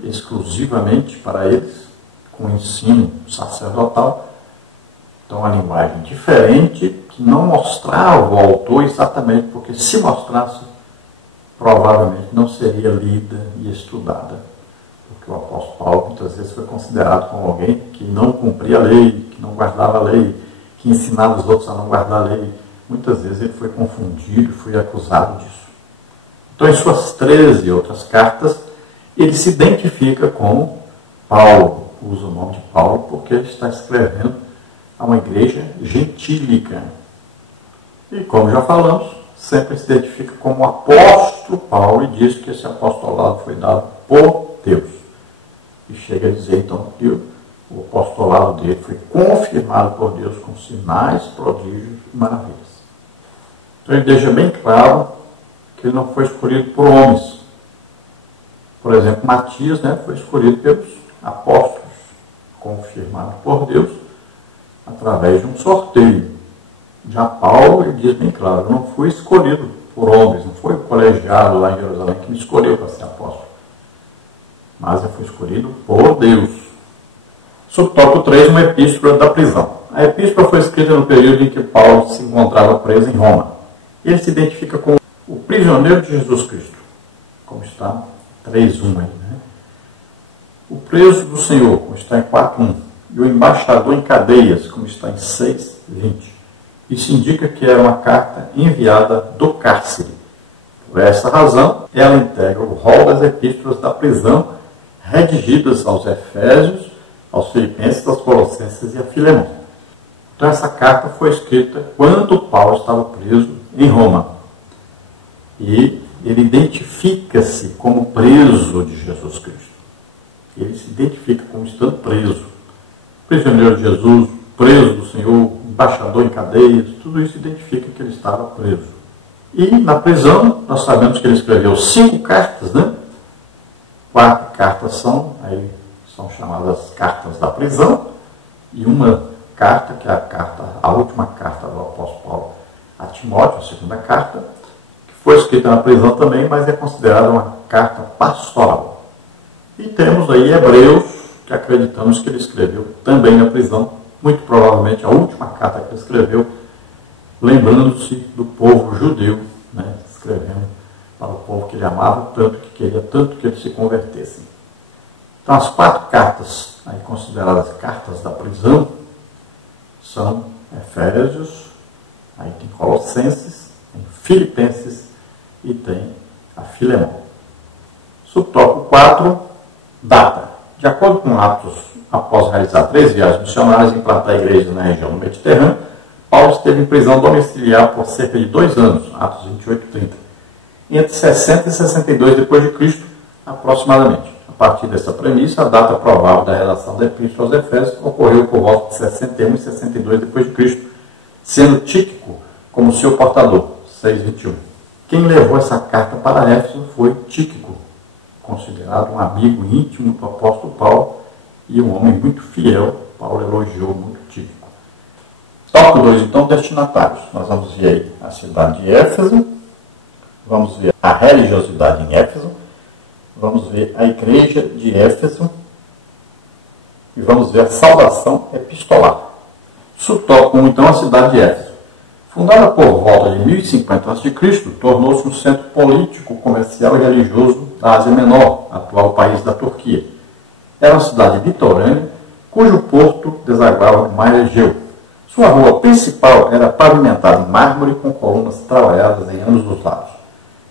exclusivamente para eles, com ensino sacerdotal. Então, uma linguagem diferente, que não mostrava o autor exatamente, porque se mostrasse, provavelmente não seria lida e estudada. Porque o apóstolo Paulo muitas vezes foi considerado como alguém que não cumpria a lei, que não guardava a lei, que ensinava os outros a não guardar a lei. Muitas vezes ele foi confundido e foi acusado disso. Então, em suas 13 outras cartas, ele se identifica como Paulo, usa o nome de Paulo, porque ele está escrevendo a uma igreja gentílica. E, como já falamos, sempre se identifica como apóstolo Paulo e diz que esse apostolado foi dado por Deus. E chega a dizer, então, que o apostolado dele foi confirmado por Deus com sinais, prodígios e maravilhas. Então, ele deixa bem claro que ele não foi escolhido por homens. Por exemplo, Matias foi escolhido pelos apóstolos, confirmado por Deus, através de um sorteio. Já Paulo, ele diz bem claro, não fui escolhido por homens, não foi o colegiado lá em Jerusalém que me escolheu para ser apóstolo, mas eu fui escolhido por Deus. Subtópico 3, uma epístola da prisão. A epístola foi escrita no período em que Paulo se encontrava preso em Roma. Ele se identifica como o prisioneiro de Jesus Cristo, como está 3:1 aí, O preso do Senhor, como está em 4:1. E o embaixador em cadeias, como está em 6:20. Isso indica que era uma carta enviada do cárcere. Por essa razão, ela integra o rol das epístolas da prisão, redigidas aos Efésios, aos Filipenses, aos Colossenses e a Filemão. Então, essa carta foi escrita quando Paulo estava preso em Roma. E ele identifica-se como preso de Jesus Cristo. Ele se identifica como estando preso. Prisioneiro de Jesus, preso do Senhor, embaixador em cadeias, tudo isso identifica que ele estava preso. E na prisão, nós sabemos que ele escreveu 5 cartas, 4 cartas são chamadas cartas da prisão, e uma carta, que é a última carta do apóstolo Paulo a Timóteo, a segunda carta, que foi escrita na prisão também, mas é considerada uma carta pastoral. E temos aí Hebreus, que acreditamos que ele escreveu também na prisão, muito provavelmente a última carta que ele escreveu, lembrando-se do povo judeu, escrevendo para o povo que ele amava tanto, que queria tanto que ele se convertesse. Então, as 4 cartas, aí consideradas cartas da prisão, são Efésios, aí tem Colossenses, tem Filipenses e tem a Filemão. Subtópico 4, data. De acordo com Atos, após realizar 3 viagens missionárias e implantar igrejas na região do Mediterrâneo, Paulo esteve em prisão domiciliar por cerca de 2 anos, Atos 28:30, entre 60 e 62 d.C., aproximadamente. A partir dessa premissa, a data provável da redação da Epístola aos Efésios ocorreu por volta de 61 e 62 d.C., sendo Tíquico como seu portador, 6:21. Quem levou essa carta para Éfeso foi Tíquico, considerado um amigo íntimo do apóstolo Paulo e um homem muito fiel. Paulo elogiou muito Tíquico. Tópico 2, então, destinatários. Nós vamos ver aí a cidade de Éfeso, vamos ver a religiosidade em Éfeso, vamos ver a igreja de Éfeso e vamos ver a saudação epistolar. Subtópico 1, então, a cidade de Éfeso. Fundada por volta de 1050 a.C., tornou-se um centro político, comercial e religioso da Ásia Menor, atual país da Turquia. Era uma cidade litorânea, cujo porto desaguava no mar Egeu. Sua rua principal era pavimentada em mármore com colunas trabalhadas em ambos os lados.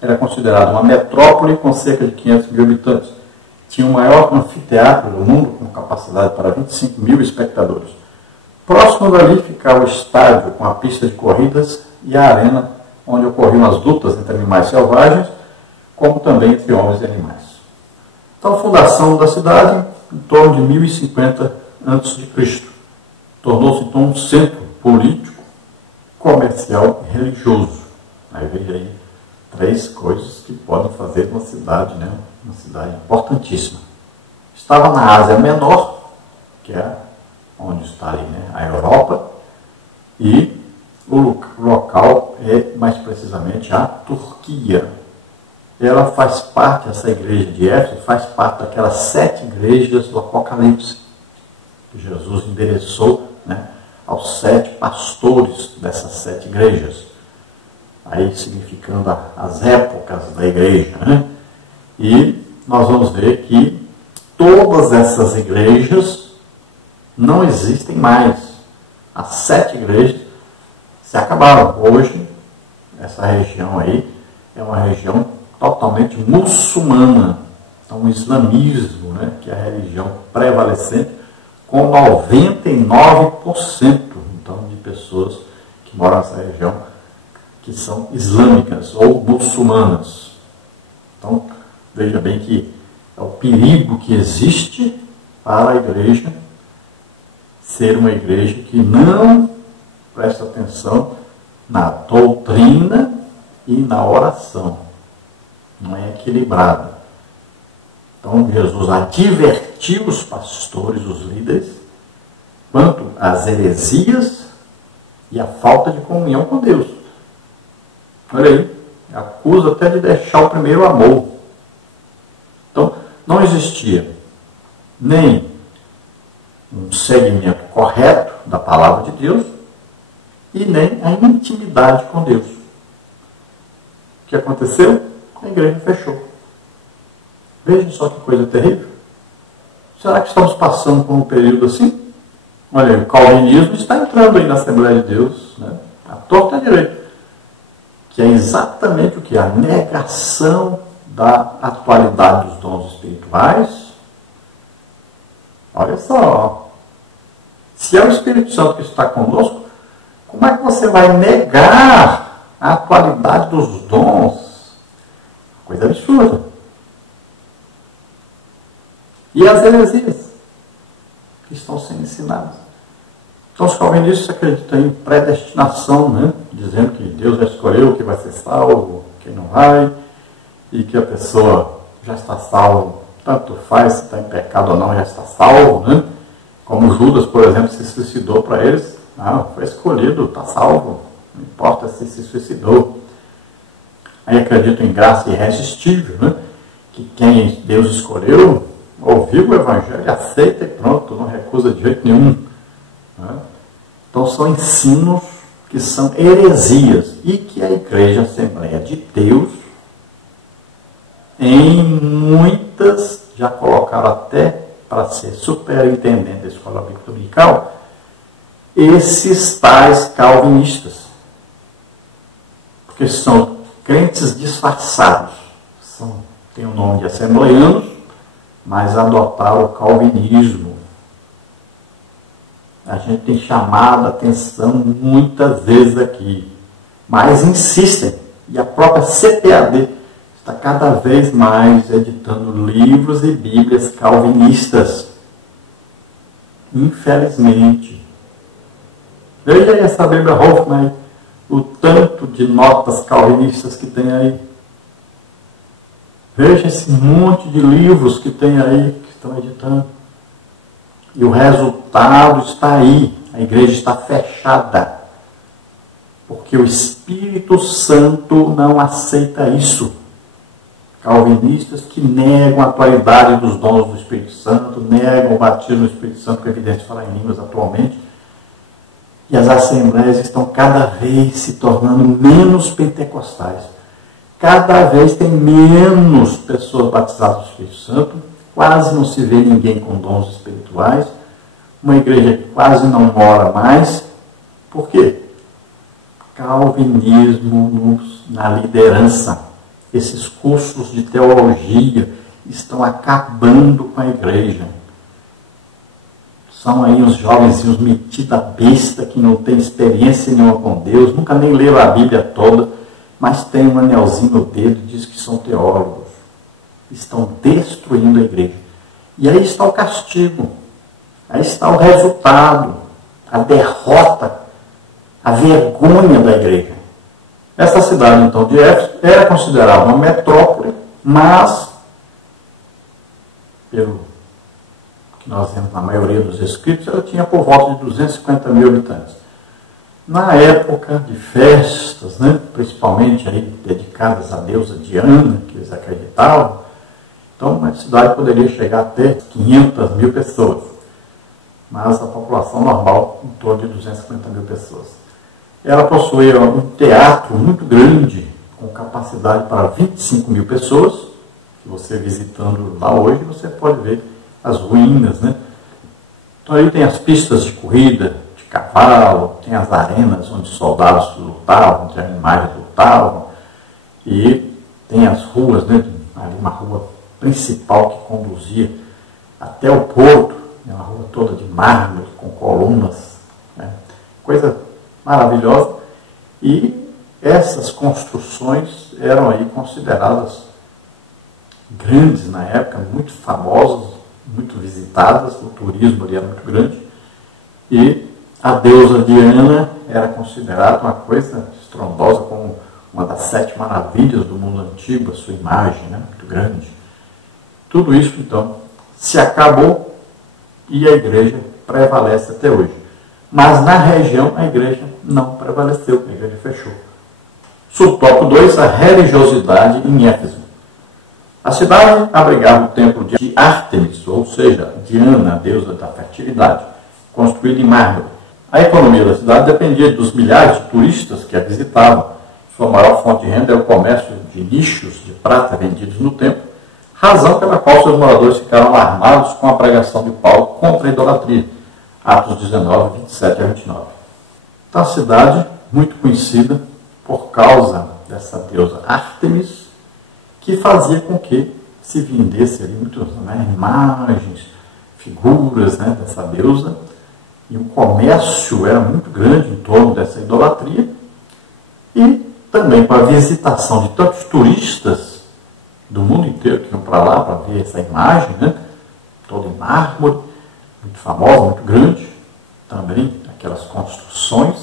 Era considerada uma metrópole com cerca de 500 mil habitantes. Tinha o maior anfiteatro do mundo, com capacidade para 25 mil espectadores. Próximo dali ficava o estádio com a pista de corridas e a arena onde ocorriam as lutas entre animais selvagens, como também entre homens e animais. Então, a fundação da cidade em torno de 1050 a.C. Tornou-se então um centro político, comercial e religioso. Aí veja aí 3 coisas que podem fazer uma cidade, né? Uma cidade importantíssima. Estava na Ásia Menor, que é onde está ali, né? A Europa, e o local é, mais precisamente, a Turquia. Ela faz parte, essa igreja de Éfeso, faz parte daquelas 7 igrejas do Apocalipse, que Jesus endereçou, né, aos 7 pastores dessas 7 igrejas. Aí significando as épocas da igreja, né? E nós vamos ver que todas essas igrejas não existem mais. As 7 igrejas se acabaram. Hoje, essa região aí é uma região totalmente muçulmana. Então, o islamismo, né, que é a religião prevalecente, com 99% então, de pessoas que moram nessa região que são islâmicas ou muçulmanas. Então, veja bem que é o perigo que existe para a igreja ser uma igreja que não presta atenção na doutrina e na oração. Não é equilibrada. Então, Jesus advertiu os pastores, os líderes, quanto às heresias e à falta de comunhão com Deus. Olha aí, acusa até de deixar o primeiro amor. Então, não existia nem um segmento correto da palavra de Deus e nem a intimidade com Deus. O que aconteceu? A igreja fechou. Vejam só que coisa terrível. Será que estamos passando por um período assim? Olha aí, o calvinismo está entrando aí na Assembleia de Deus, né? A torta e a direita. Que é exatamente o que? A negação da atualidade dos dons espirituais. Olha só. Se é o Espírito Santo que está conosco, como é que você vai negar a atualidade dos dons? Coisa absurda. E as heresias que estão sendo ensinadas. Então, os calvinistas acreditam em predestinação, né? Dizendo que Deus já escolheu quem vai ser salvo, quem não vai, e que a pessoa já está salvo, tanto faz se está em pecado ou não, já está salvo, né? Como Judas, por exemplo, se suicidou para eles, foi escolhido, está salvo, não importa se se suicidou. Aí acreditam em graça irresistível, né? Que quem Deus escolheu, ouviu o Evangelho, aceita e pronto, não recusa de jeito nenhum. Né? Então são ensinos que são heresias e que a Igreja Assembleia de Deus, em muitas, já colocaram até para ser superintendente da escola bíblica dominical, esses tais calvinistas. Porque são crentes disfarçados. Tem o nome de assembleianos, mas adotaram o calvinismo. A gente tem chamado a atenção muitas vezes aqui, mas insistem. E a própria CPAD está cada vez mais editando livros e bíblias calvinistas. Infelizmente. Veja aí essa Bíblia Hoffman, o tanto de notas calvinistas que tem aí. Veja esse monte de livros que tem aí, que estão editando. E o resultado está aí. A igreja está fechada. Porque o Espírito Santo não aceita isso. Calvinistas que negam a atualidade dos dons do Espírito Santo, negam o batismo do Espírito Santo, que é evidente falar em línguas atualmente. E as assembleias estão cada vez se tornando menos pentecostais. Cada vez tem menos pessoas batizadas do Espírito Santo, quase não se vê ninguém com dons espirituais, uma igreja que quase não mora mais. Por quê? Calvinismo na liderança. Esses cursos de teologia estão acabando com a igreja. São aí uns jovenzinhos metidos a besta, que não têm experiência nenhuma com Deus, nunca nem leram a Bíblia toda, mas tem um anelzinho no dedo e diz que são teólogos. Estão destruindo a igreja. E aí está o castigo, aí está o resultado, a derrota, a vergonha da igreja. Essa cidade, então, de Éfeso, era considerada uma metrópole, mas, pelo que nós vemos na maioria dos escritos, ela tinha por volta de 250 mil habitantes. Na época de festas, né, principalmente aí dedicadas à deusa Diana, que eles acreditavam, então a cidade poderia chegar até 500 mil pessoas, mas a população normal em torno de 250 mil pessoas. Ela possuía um teatro muito grande, com capacidade para 25 mil pessoas, que você visitando lá hoje, você pode ver as ruínas, né? Então aí tem as pistas de corrida, de cavalo, tem as arenas onde soldados lutavam, onde animais lutavam, e tem as ruas, né? Ali uma rua principal que conduzia até o porto, uma rua toda de mármore, com colunas, né? Coisa maravilhosa. E essas construções eram aí consideradas grandes na época, muito famosas, muito visitadas, o turismo ali era muito grande, e a deusa Diana era considerada uma coisa estrondosa, como uma das 7 maravilhas do mundo antigo, a sua imagem, né, muito grande. Tudo isso, então, se acabou e a igreja prevalece até hoje. Mas na região a igreja não prevaleceu, a igreja fechou. Subtópico 2, a religiosidade em Éfeso. A cidade abrigava o templo de Ártemis, ou seja, Diana, a deusa da fertilidade, construído em mármore. A economia da cidade dependia dos milhares de turistas que a visitavam. Sua maior fonte de renda era o comércio de nichos de prata vendidos no templo, razão pela qual seus moradores ficaram alarmados com a pregação de Paulo contra a idolatria. Atos 19, 27 a 29. Então, a cidade, muito conhecida por causa dessa deusa Ártemis, que fazia com que se vendesse ali muitas, né, imagens, figuras, né, dessa deusa, e o comércio era muito grande em torno dessa idolatria, e também com a visitação de tantos turistas do mundo inteiro que iam para lá para ver essa imagem, né, toda em mármore, muito famosa, muito grande, também aquelas construções.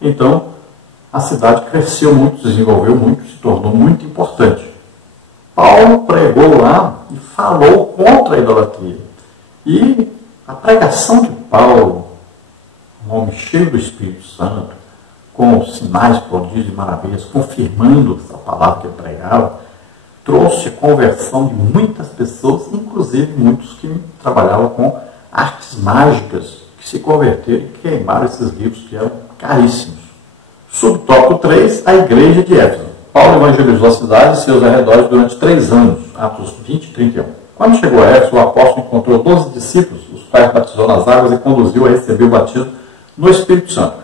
Então, a cidade cresceu muito, desenvolveu muito, se tornou muito importante. Paulo pregou lá e falou contra a idolatria. E a pregação de Paulo, um homem cheio do Espírito Santo, com sinais, prodígios e maravilhas, confirmando a palavra que ele pregava, trouxe a conversão de muitas pessoas, inclusive muitos que trabalhavam com artes mágicas, que se converteram e queimaram esses livros que eram caríssimos. Subtópico 3, a igreja de Éfeso. Paulo evangelizou a cidade e seus arredores durante 3 anos, Atos 20 e 31. Quando chegou a Éfeso, o apóstolo encontrou 12 discípulos, os quais batizou nas águas e conduziu a receber o batismo no Espírito Santo,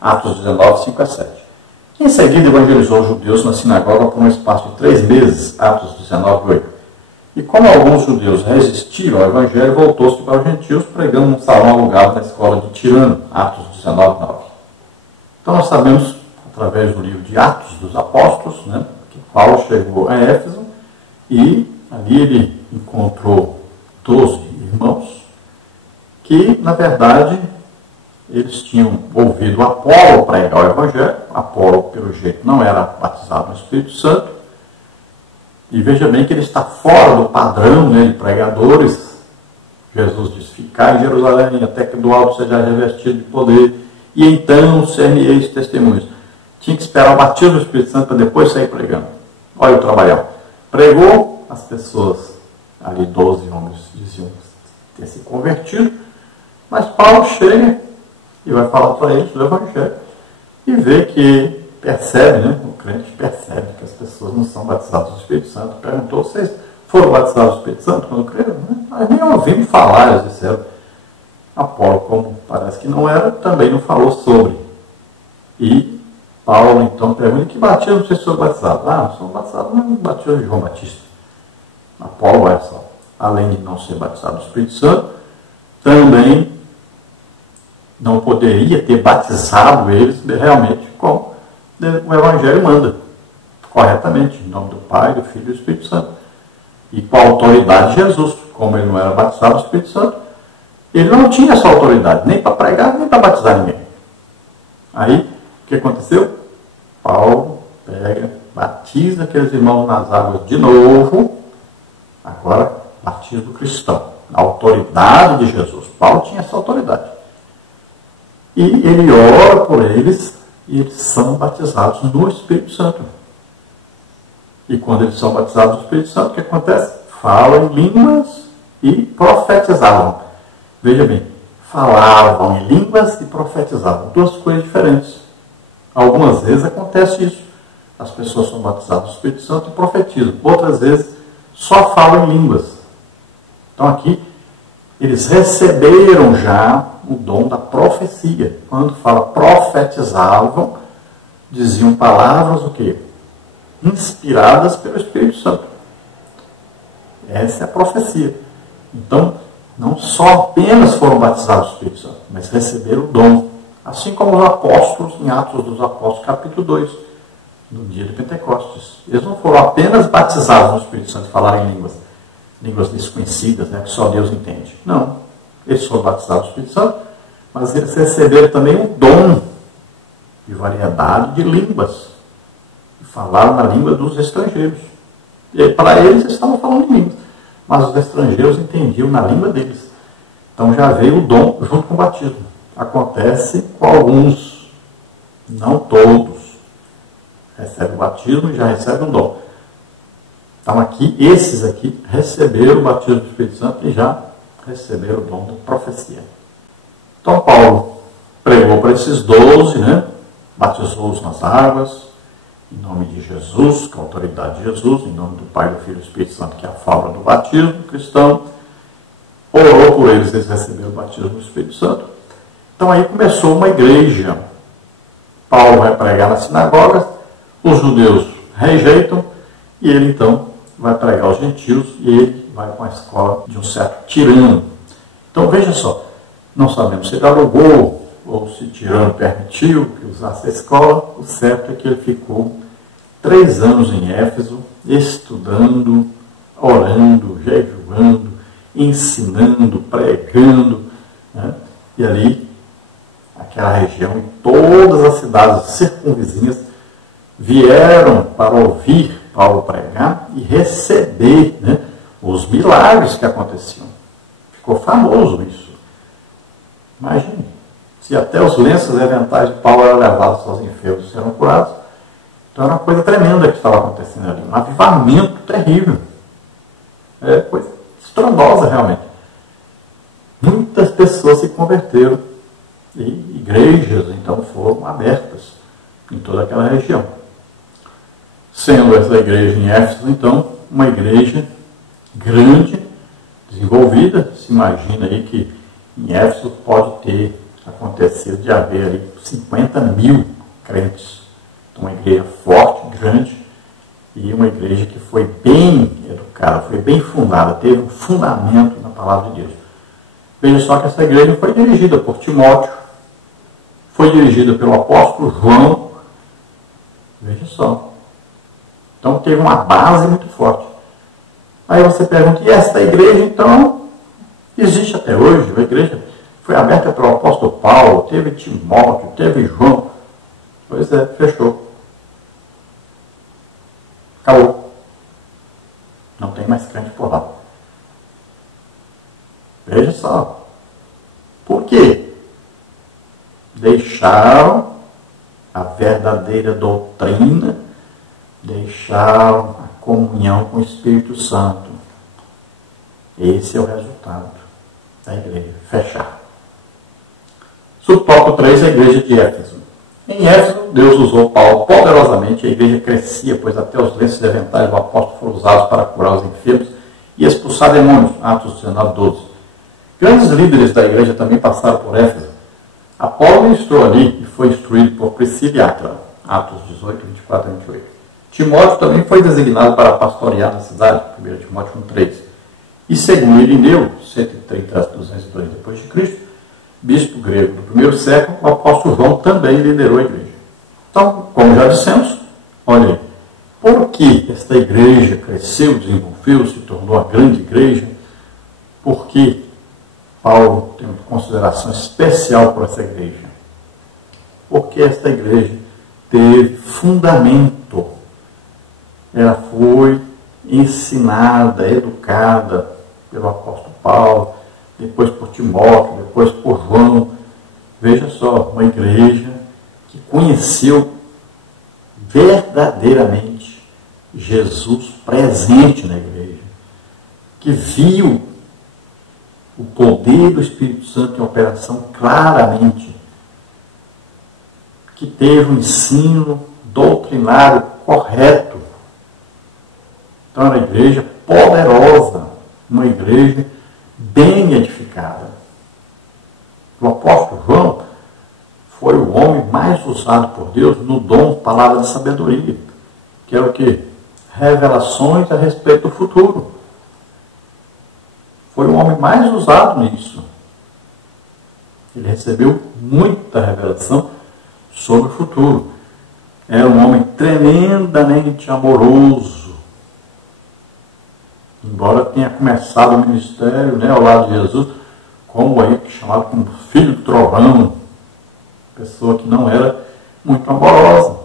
Atos 19, 5 a 7. Em seguida, evangelizou os judeus na sinagoga por um espaço de 3 meses, Atos 19, 8. E como alguns judeus resistiram ao evangelho, voltou-se para os gentios, pregando num salão alugado na escola de Tirano, Atos 19, 9. Então nós sabemos, através do livro de Atos dos Apóstolos, né, que Paulo chegou a Éfeso e ali ele encontrou 12 irmãos que, na verdade, eles tinham ouvido Apolo pregar o evangelho. Apolo, pelo jeito, não era batizado no Espírito Santo. E veja bem que ele está fora do padrão, né, de pregadores. Jesus disse: ficai em Jerusalém até que do alto seja revestido de poder, e então ser-me-eis testemunhos. Tinha que esperar o batismo do Espírito Santo para depois sair pregando. Olha o trabalhão. Pregou, as pessoas, ali 12 homens diziam ter se convertido, mas Paulo chega e vai falar para eles do evangelho e vê que percebe, né, o crente percebe que as pessoas não são batizadas do Espírito Santo. Perguntou: vocês foram batizados do Espírito Santo quando creram? Mas nem ouvimos falar, eles disseram. Apolo, como parece que não era, também não falou sobre. E Paulo então pergunta: que batismo vocês foram batizados? Não são batizados no batismo de João Batista. Apolo, olha só, além de não ser batizado do Espírito Santo, também não poderia ter batizado eles realmente como o Evangelho manda. corretamente, em nome do Pai, do Filho e do Espírito Santo. E com a autoridade de Jesus, como ele não era batizado no Espírito Santo, ele não tinha essa autoridade, nem para pregar, nem para batizar ninguém. Aí, o que aconteceu? Paulo pega, batiza aqueles irmãos nas águas de novo, agora batismo cristão, na autoridade de Jesus. Paulo tinha essa autoridade. E ele ora por eles, e eles são batizados no Espírito Santo. E quando eles são batizados no Espírito Santo, o que acontece? Falam em línguas e profetizavam. Veja bem, falavam em línguas e profetizavam. Duas coisas diferentes. Algumas vezes acontece isso. As pessoas são batizadas no Espírito Santo e profetizam. Outras vezes só falam em línguas. Então aqui, eles receberam já o dom da profecia. Quando fala profetizavam, diziam palavras o quê? Inspiradas pelo Espírito Santo. Essa é a profecia. Então, não só apenas foram batizados no Espírito Santo, mas receberam o dom. Assim como os apóstolos, em Atos dos Apóstolos, capítulo 2, no dia de Pentecostes. Eles não foram apenas batizados no Espírito Santo e falaram em línguas desconhecidas, né, que só Deus entende. Não. Eles foram batizados no Espírito Santo, mas eles receberam também o dom de variedade de línguas. E falaram na língua dos estrangeiros. E para eles estavam falando em línguas, mas os estrangeiros entendiam na língua deles. Então já veio o dom junto com o batismo. Acontece com alguns, não todos. Recebe o batismo e já recebe o dom. Então aqui, esses aqui receberam o batismo do Espírito Santo e já receberam o dom da profecia. Então Paulo pregou para esses 12, né? Batizou-os nas águas, em nome de Jesus, com a autoridade de Jesus, em nome do Pai, do Filho e do Espírito Santo, que é a fala do batismo cristão. Orou por eles, eles receberam o batismo do Espírito Santo. Então aí começou uma igreja. Paulo vai pregar nas sinagogas, os judeus rejeitam, e ele então vai pregar aos gentios, e ele vai com a escola de um certo tirano. Então veja só, não sabemos se ele alugou ou se tirano permitiu que usasse a escola. O certo é que ele ficou 3 anos em Éfeso, estudando, orando, jejuando, ensinando, pregando, né? E ali, aquela região e todas as cidades circunvizinhas vieram para ouvir Paulo pregar e receber, né, os milagres que aconteciam. Ficou famoso isso. Imagine, se até os lenços eventais de Paulo eram levados aos enfermos e serão curados, então era uma coisa tremenda que estava acontecendo ali, um avivamento terrível. É coisa estrondosa realmente. Muitas pessoas se converteram e igrejas então foram abertas em toda aquela região. Sendo essa igreja em Éfeso, então, uma igreja grande, desenvolvida. Se imagina aí que em Éfeso pode ter acontecido de haver ali 50 mil crentes. Então, uma igreja forte, grande, e uma igreja que foi bem educada, foi bem fundada, teve um fundamento na palavra de Deus. Veja só que essa igreja foi dirigida por Timóteo, foi dirigida pelo apóstolo João. Veja só. Então teve uma base muito forte. Aí você pergunta, e essa igreja então existe até hoje? A igreja foi aberta pelo apóstolo Paulo, teve Timóteo, teve João. Pois é, fechou. Acabou. Não tem mais crente por lá. Veja só. Por quê? Deixaram a verdadeira doutrina, deixaram a comunhão com o Espírito Santo. Esse é o resultado da igreja. Fechar. Subtópico 3, a igreja de Éfeso. Em Éfeso, Deus usou Paulo poderosamente, a igreja crescia, pois até os lenços eventais do apóstolo foram usados para curar os enfermos e expulsar demônios. Atos 19, 12. Grandes líderes da igreja também passaram por Éfeso. Apolo ministrou ali e foi instruído por Priscila e Áquila. Atos 18, 24 a 28. Timóteo também foi designado para pastorear na cidade, 1 Timóteo 1,3. E segundo Irineu, 130 a 202 d.C., bispo grego do primeiro século, o apóstolo João também liderou a igreja. Então, como já dissemos, olha aí, por que esta igreja cresceu, desenvolveu, se tornou a grande igreja? Por que Paulo tem uma consideração especial por essa igreja? Porque esta igreja teve fundamento. Ela foi ensinada, educada pelo apóstolo Paulo, depois por Timóteo, depois por João. Veja só, uma igreja que conheceu verdadeiramente Jesus presente na igreja, que viu o poder do Espírito Santo em operação claramente, que teve um ensino doutrinário correto. Então, era uma igreja poderosa, uma igreja bem edificada. O apóstolo João foi o homem mais usado por Deus no dom palavra de sabedoria, que é o que? Revelações a respeito do futuro. Foi o homem mais usado nisso. Ele recebeu muita revelação sobre o futuro. Era um homem tremendamente amoroso. Embora tenha começado o ministério, ao lado de Jesus, como aí chamado como filho do trovão, pessoa que não era muito amorosa,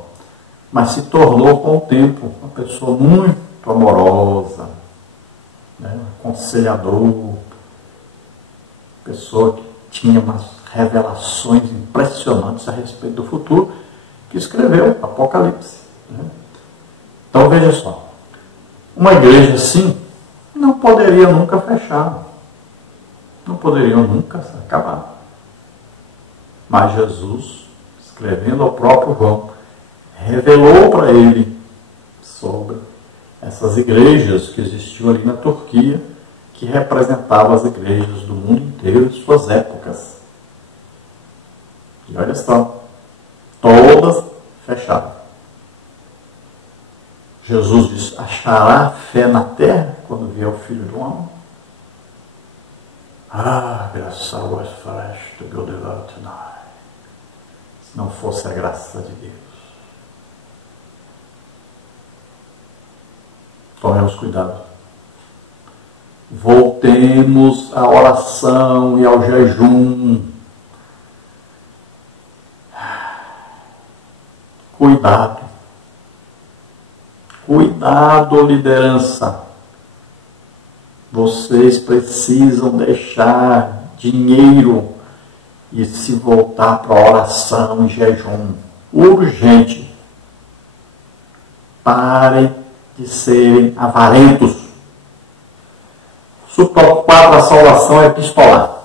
mas se tornou com o tempo uma pessoa muito amorosa, aconselhador, pessoa que tinha umas revelações impressionantes a respeito do futuro, que escreveu Apocalipse. Então veja só, uma igreja assim não poderia nunca fechar, não poderiam nunca se acabar. Mas Jesus, escrevendo ao próprio João, revelou para ele sobre essas igrejas que existiam ali na Turquia, que representavam as igrejas do mundo inteiro de suas épocas. E olha só, todas fechadas. Jesus diz: achará fé na terra quando vier o Filho do Homem? Graças was flesh to go devour tonight. Se não fosse a graça de Deus. Tomemos cuidado. Voltemos à oração e ao jejum. Cuidado. Cuidado, liderança. Vocês precisam deixar dinheiro e se voltar para a oração e jejum. Urgente. Parem de serem avarentos. Subtópico 4, a salvação é epistolar.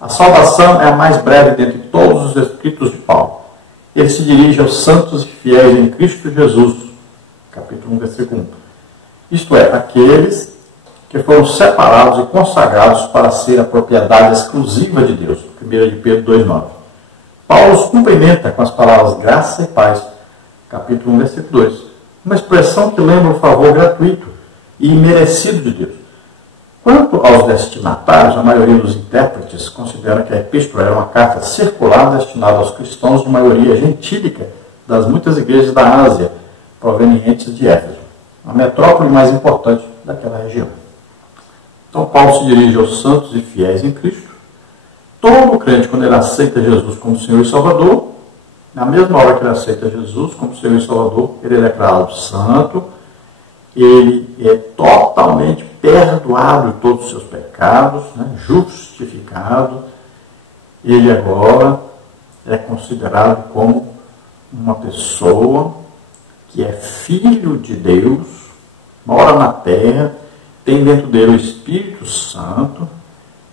A salvação é a mais breve dentre todos os escritos de Paulo. Ele se dirige aos santos e fiéis em Cristo Jesus, capítulo 1, versículo 1. Isto é, aqueles que foram separados e consagrados para ser a propriedade exclusiva de Deus. 1 de Pedro 2,9. Paulo os cumprimenta com as palavras graça e paz, capítulo 1, versículo 2. Uma expressão que lembra o favor gratuito e imerecido de Deus. Quanto aos destinatários, a maioria dos intérpretes considera que a epístola era uma carta circular destinada aos cristãos de maioria gentílica das muitas igrejas da Ásia, provenientes de Éfeso, a metrópole mais importante daquela região. Então Paulo se dirige aos santos e fiéis em Cristo. Todo crente, quando ele aceita Jesus como Senhor e Salvador, na mesma hora que ele aceita Jesus como Senhor e Salvador, ele é declarado santo, ele é totalmente perdoado de todos os seus pecados, justificado. Ele agora é considerado como uma pessoa que é filho de Deus, mora na terra, tem dentro dele o Espírito Santo.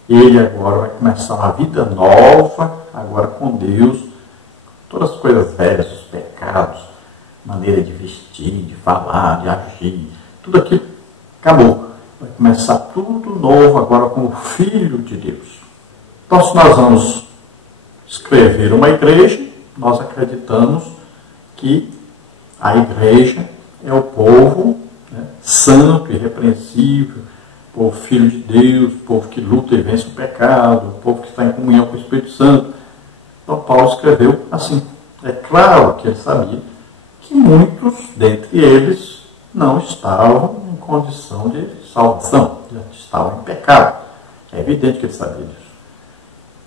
Ele agora vai começar uma vida nova, agora com Deus. Todas as coisas velhas, os pecados, maneira de vestir, de falar, de agir, tudo aquilo acabou. Vai começar tudo novo agora como filho de Deus. Então, se nós vamos escrever uma igreja, nós acreditamos que a igreja é o povo santo, irrepreensível, povo filho de Deus, povo que luta e vence o pecado, povo que está em comunhão com o Espírito Santo. Então Paulo escreveu assim. É claro que ele sabia que muitos dentre eles não estavam em condição de salvação, já estavam em pecado. É evidente que ele sabia disso.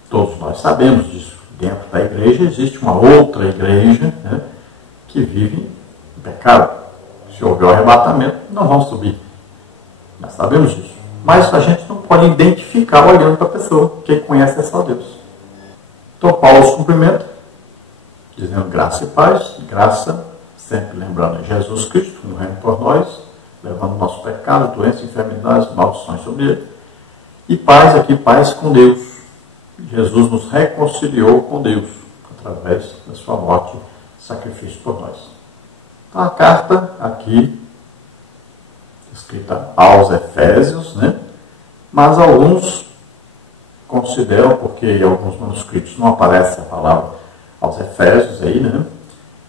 Todos nós sabemos disso. Dentro da igreja existe uma outra igreja, né, que vive em pecado. Se houver o arrebatamento, não vão subir. Nós sabemos disso. Mas a gente não pode identificar olhando para a pessoa. Quem conhece é só Deus. Então Paulo os cumprimenta, dizendo graça e paz. Graça, sempre lembrando, Jesus Cristo, morrendo por nós, levando o nosso pecado, doenças, enfermidades, maldições sobre ele. E paz aqui, paz com Deus. Jesus nos reconciliou com Deus, através da sua morte e sacrifício por nós. Então a carta aqui, escrita aos Efésios, né? Mas alguns consideram, porque em alguns manuscritos não aparece a palavra aos Efésios aí, né?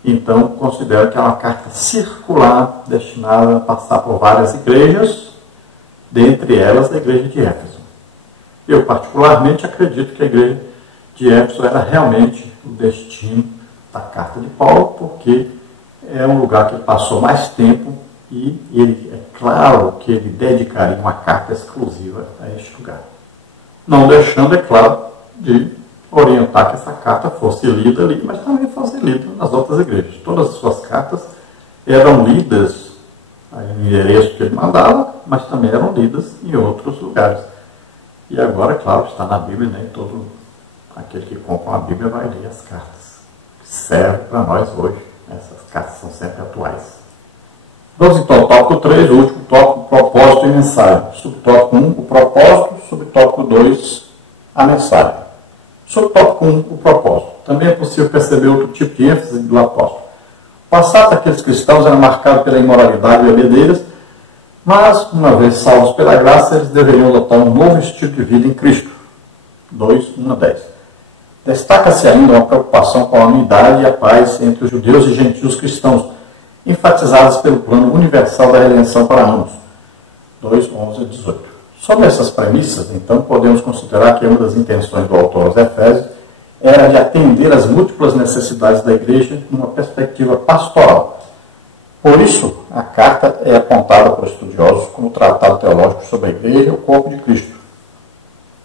Então consideram que é uma carta circular destinada a passar por várias igrejas, dentre elas a igreja de Éfeso. Eu particularmente acredito que a igreja de Éfeso era realmente o destino da carta de Paulo, porque é um lugar que ele passou mais tempo e ele, é claro que ele dedicaria uma carta exclusiva a este lugar. Não deixando, é claro, de orientar que essa carta fosse lida ali, mas também fosse lida nas outras igrejas. Todas as suas cartas eram lidas no endereço que ele mandava, mas também eram lidas em outros lugares. E agora, claro, está na Bíblia, nem todo aquele que compra uma Bíblia vai ler as cartas. Serve para nós hoje. Essas cartas são sempre atuais. Vamos então ao tópico 3, o último tópico, propósito e mensagem. Subtópico 1, o propósito. Subtópico 2, a mensagem. Subtópico 1, o propósito. Também é possível perceber outro tipo de ênfase do apóstolo. O passado daqueles cristãos era marcado pela imoralidade e bebedeiras, mas, uma vez salvos pela graça, eles deveriam adotar um novo estilo de vida em Cristo. 2, 1 a 10. Destaca-se ainda uma preocupação com a unidade e a paz entre os judeus e gentios cristãos, enfatizadas pelo plano universal da redenção para ambos. 2, 11 a 18. Sobre essas premissas, então, podemos considerar que uma das intenções do autor aos Efésios era de atender às múltiplas necessidades da igreja numa perspectiva pastoral. Por isso, a carta é apontada por estudiosos como tratado teológico sobre a igreja e o corpo de Cristo.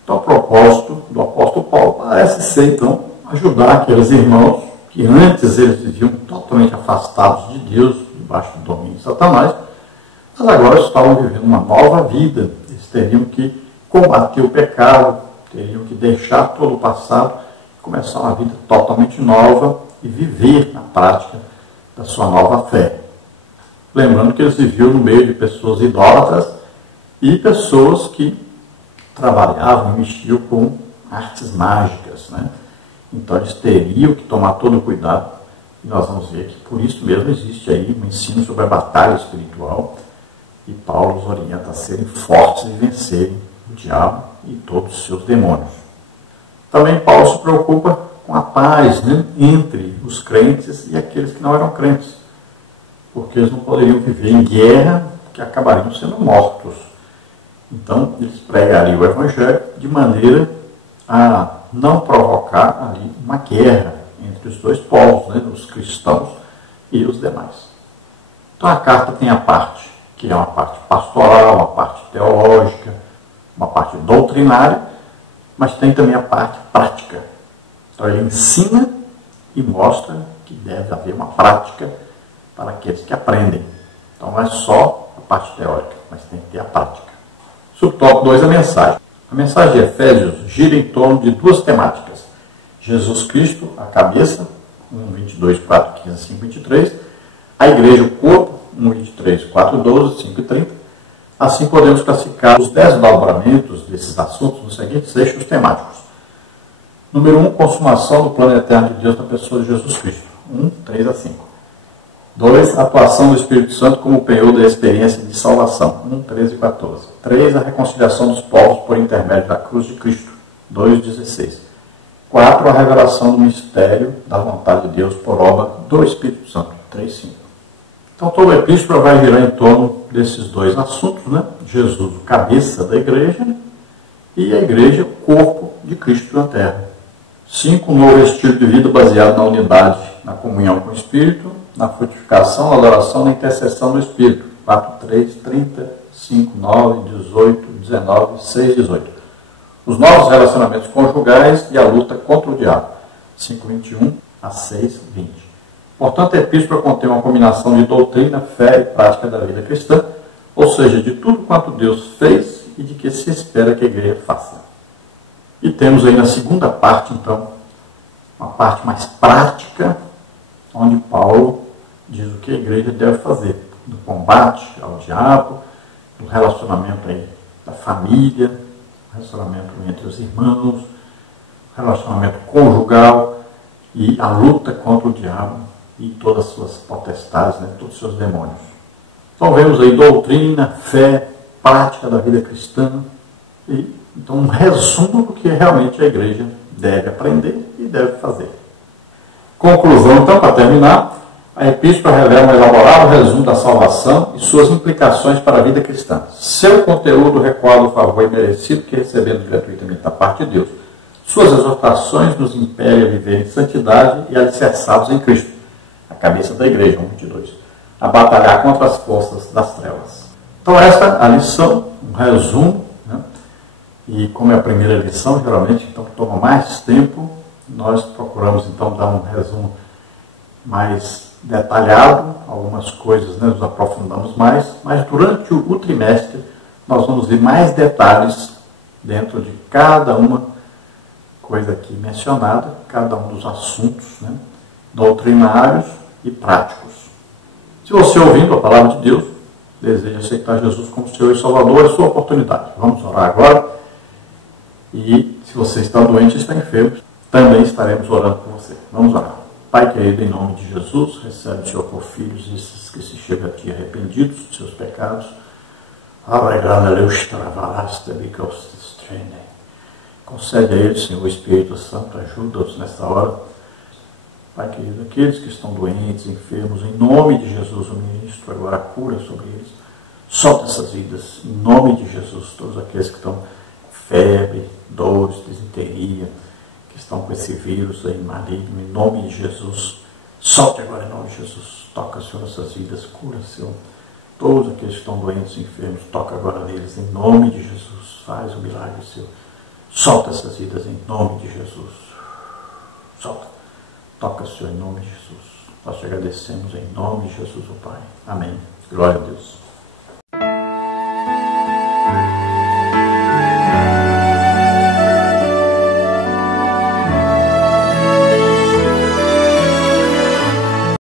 Então, o propósito do apóstolo Paulo parece ser, então, ajudar aqueles irmãos que antes eles viviam totalmente afastados de Deus, debaixo do domínio de Satanás, mas agora estavam vivendo uma nova vida. Eles teriam que combater o pecado, teriam que deixar todo o passado, começar uma vida totalmente nova e viver na prática da sua nova fé. Lembrando que eles viviam no meio de pessoas idólatras e pessoas que trabalhavam e mexiam com artes mágicas, né? Então eles teriam que tomar todo o cuidado, e nós vamos ver que por isso mesmo existe aí um ensino sobre a batalha espiritual, e Paulo os orienta a serem fortes e vencerem o diabo e todos os seus demônios. Também Paulo se preocupa com a paz, né, entre os crentes e aqueles que não eram crentes, porque eles não poderiam viver em guerra, que acabariam sendo mortos. Então, eles pregariam o Evangelho de maneira a não provocar ali uma guerra entre os dois povos, né, os cristãos e os demais. Então, a carta tem a parte, que é uma parte pastoral, uma parte teológica, uma parte doutrinária, mas tem também a parte prática. Então, ele ensina e mostra que deve haver uma prática para aqueles que aprendem. Então, não é só a parte teórica, mas tem que ter a prática. Subtópico 2, a mensagem. A mensagem de Efésios gira em torno de duas temáticas. Jesus Cristo, a cabeça, 1, 22, 4, 15, 5, 23. A igreja, o corpo, 1, 23, 4, 12, 5 e 30. Assim podemos classificar os desdobramentos desses assuntos nos seguintes eixos temáticos. Número 1, consumação do plano eterno de Deus na pessoa de Jesus Cristo. 1, 3 a 5. 2, atuação do Espírito Santo como penhor da experiência de salvação. 1, 13 e 14. 3, a reconciliação dos povos por intermédio da cruz de Cristo. 2, 16. 4, a revelação do mistério da vontade de Deus por obra do Espírito Santo. 3, 5. Então, toda a epístola vai girar em torno desses dois assuntos, né? Jesus, o cabeça da igreja, e a igreja, o corpo de Cristo na terra. 5, um novo estilo de vida baseado na unidade, na comunhão com o Espírito, na frutificação, na adoração, na intercessão do Espírito. 4, 3, 30, 5, 9, 18, 19, 6, 18. Os novos relacionamentos conjugais e a luta contra o diabo. 5, 21 a 6, 20. Portanto, a epístola contém uma combinação de doutrina, fé e prática da vida cristã, ou seja, de tudo quanto Deus fez e de que se espera que a igreja faça. E temos aí na segunda parte, então, uma parte mais prática, onde Paulo diz o que a igreja deve fazer, no combate ao diabo, no relacionamento aí da família, relacionamento entre os irmãos, relacionamento conjugal e a luta contra o diabo e todas as suas potestades, né, todos os seus demônios. Então vemos aí doutrina, fé, prática da vida cristã, e então um resumo do que realmente a igreja deve aprender e deve fazer. Conclusão, então, para terminar, a epístola revela um elaborado resumo da salvação e suas implicações para a vida cristã. Seu conteúdo recorda o favor imerecido que recebemos gratuitamente da parte de Deus. Suas exortações nos impelem a viver em santidade e alicerçados em Cristo, a cabeça da igreja, 1:22, a batalhar contra as forças das trevas. Então esta é a lição, um resumo, né? E como é a primeira lição, geralmente então toma mais tempo, nós procuramos então dar um resumo mais detalhado, algumas coisas, né, nos aprofundamos mais, mas durante o trimestre nós vamos ver mais detalhes dentro de cada uma coisa aqui mencionada, cada um dos assuntos, né, doutrinários e práticos. Se você ouvindo a palavra de Deus, deseja aceitar Jesus como Senhor e Salvador, é a sua oportunidade. Vamos orar agora. E se você está doente e está enfermo, também estaremos orando por você. Vamos orar. Pai querido, em nome de Jesus, recebe o Senhor por filhos esses que se chegam a Ti arrependidos dos seus pecados. Concede a eles, Senhor, o Espírito Santo, ajuda-os nesta hora. Pai querido, aqueles que estão doentes, enfermos, em nome de Jesus, o ministro agora cura sobre eles. Solta essas vidas, em nome de Jesus, todos aqueles que estão com febre, dores, disenteria, que estão com esse vírus aí maligno, em nome de Jesus, solte agora em nome de Jesus, toca, Senhor, essas vidas, cura, Senhor, todos aqueles que estão doentes, enfermos, toca agora neles, em nome de Jesus, faz o milagre, Senhor, solta essas vidas em nome de Jesus, solta, toca, Senhor, em nome de Jesus, nós te agradecemos em nome de Jesus, o Pai, amém, glória a Deus.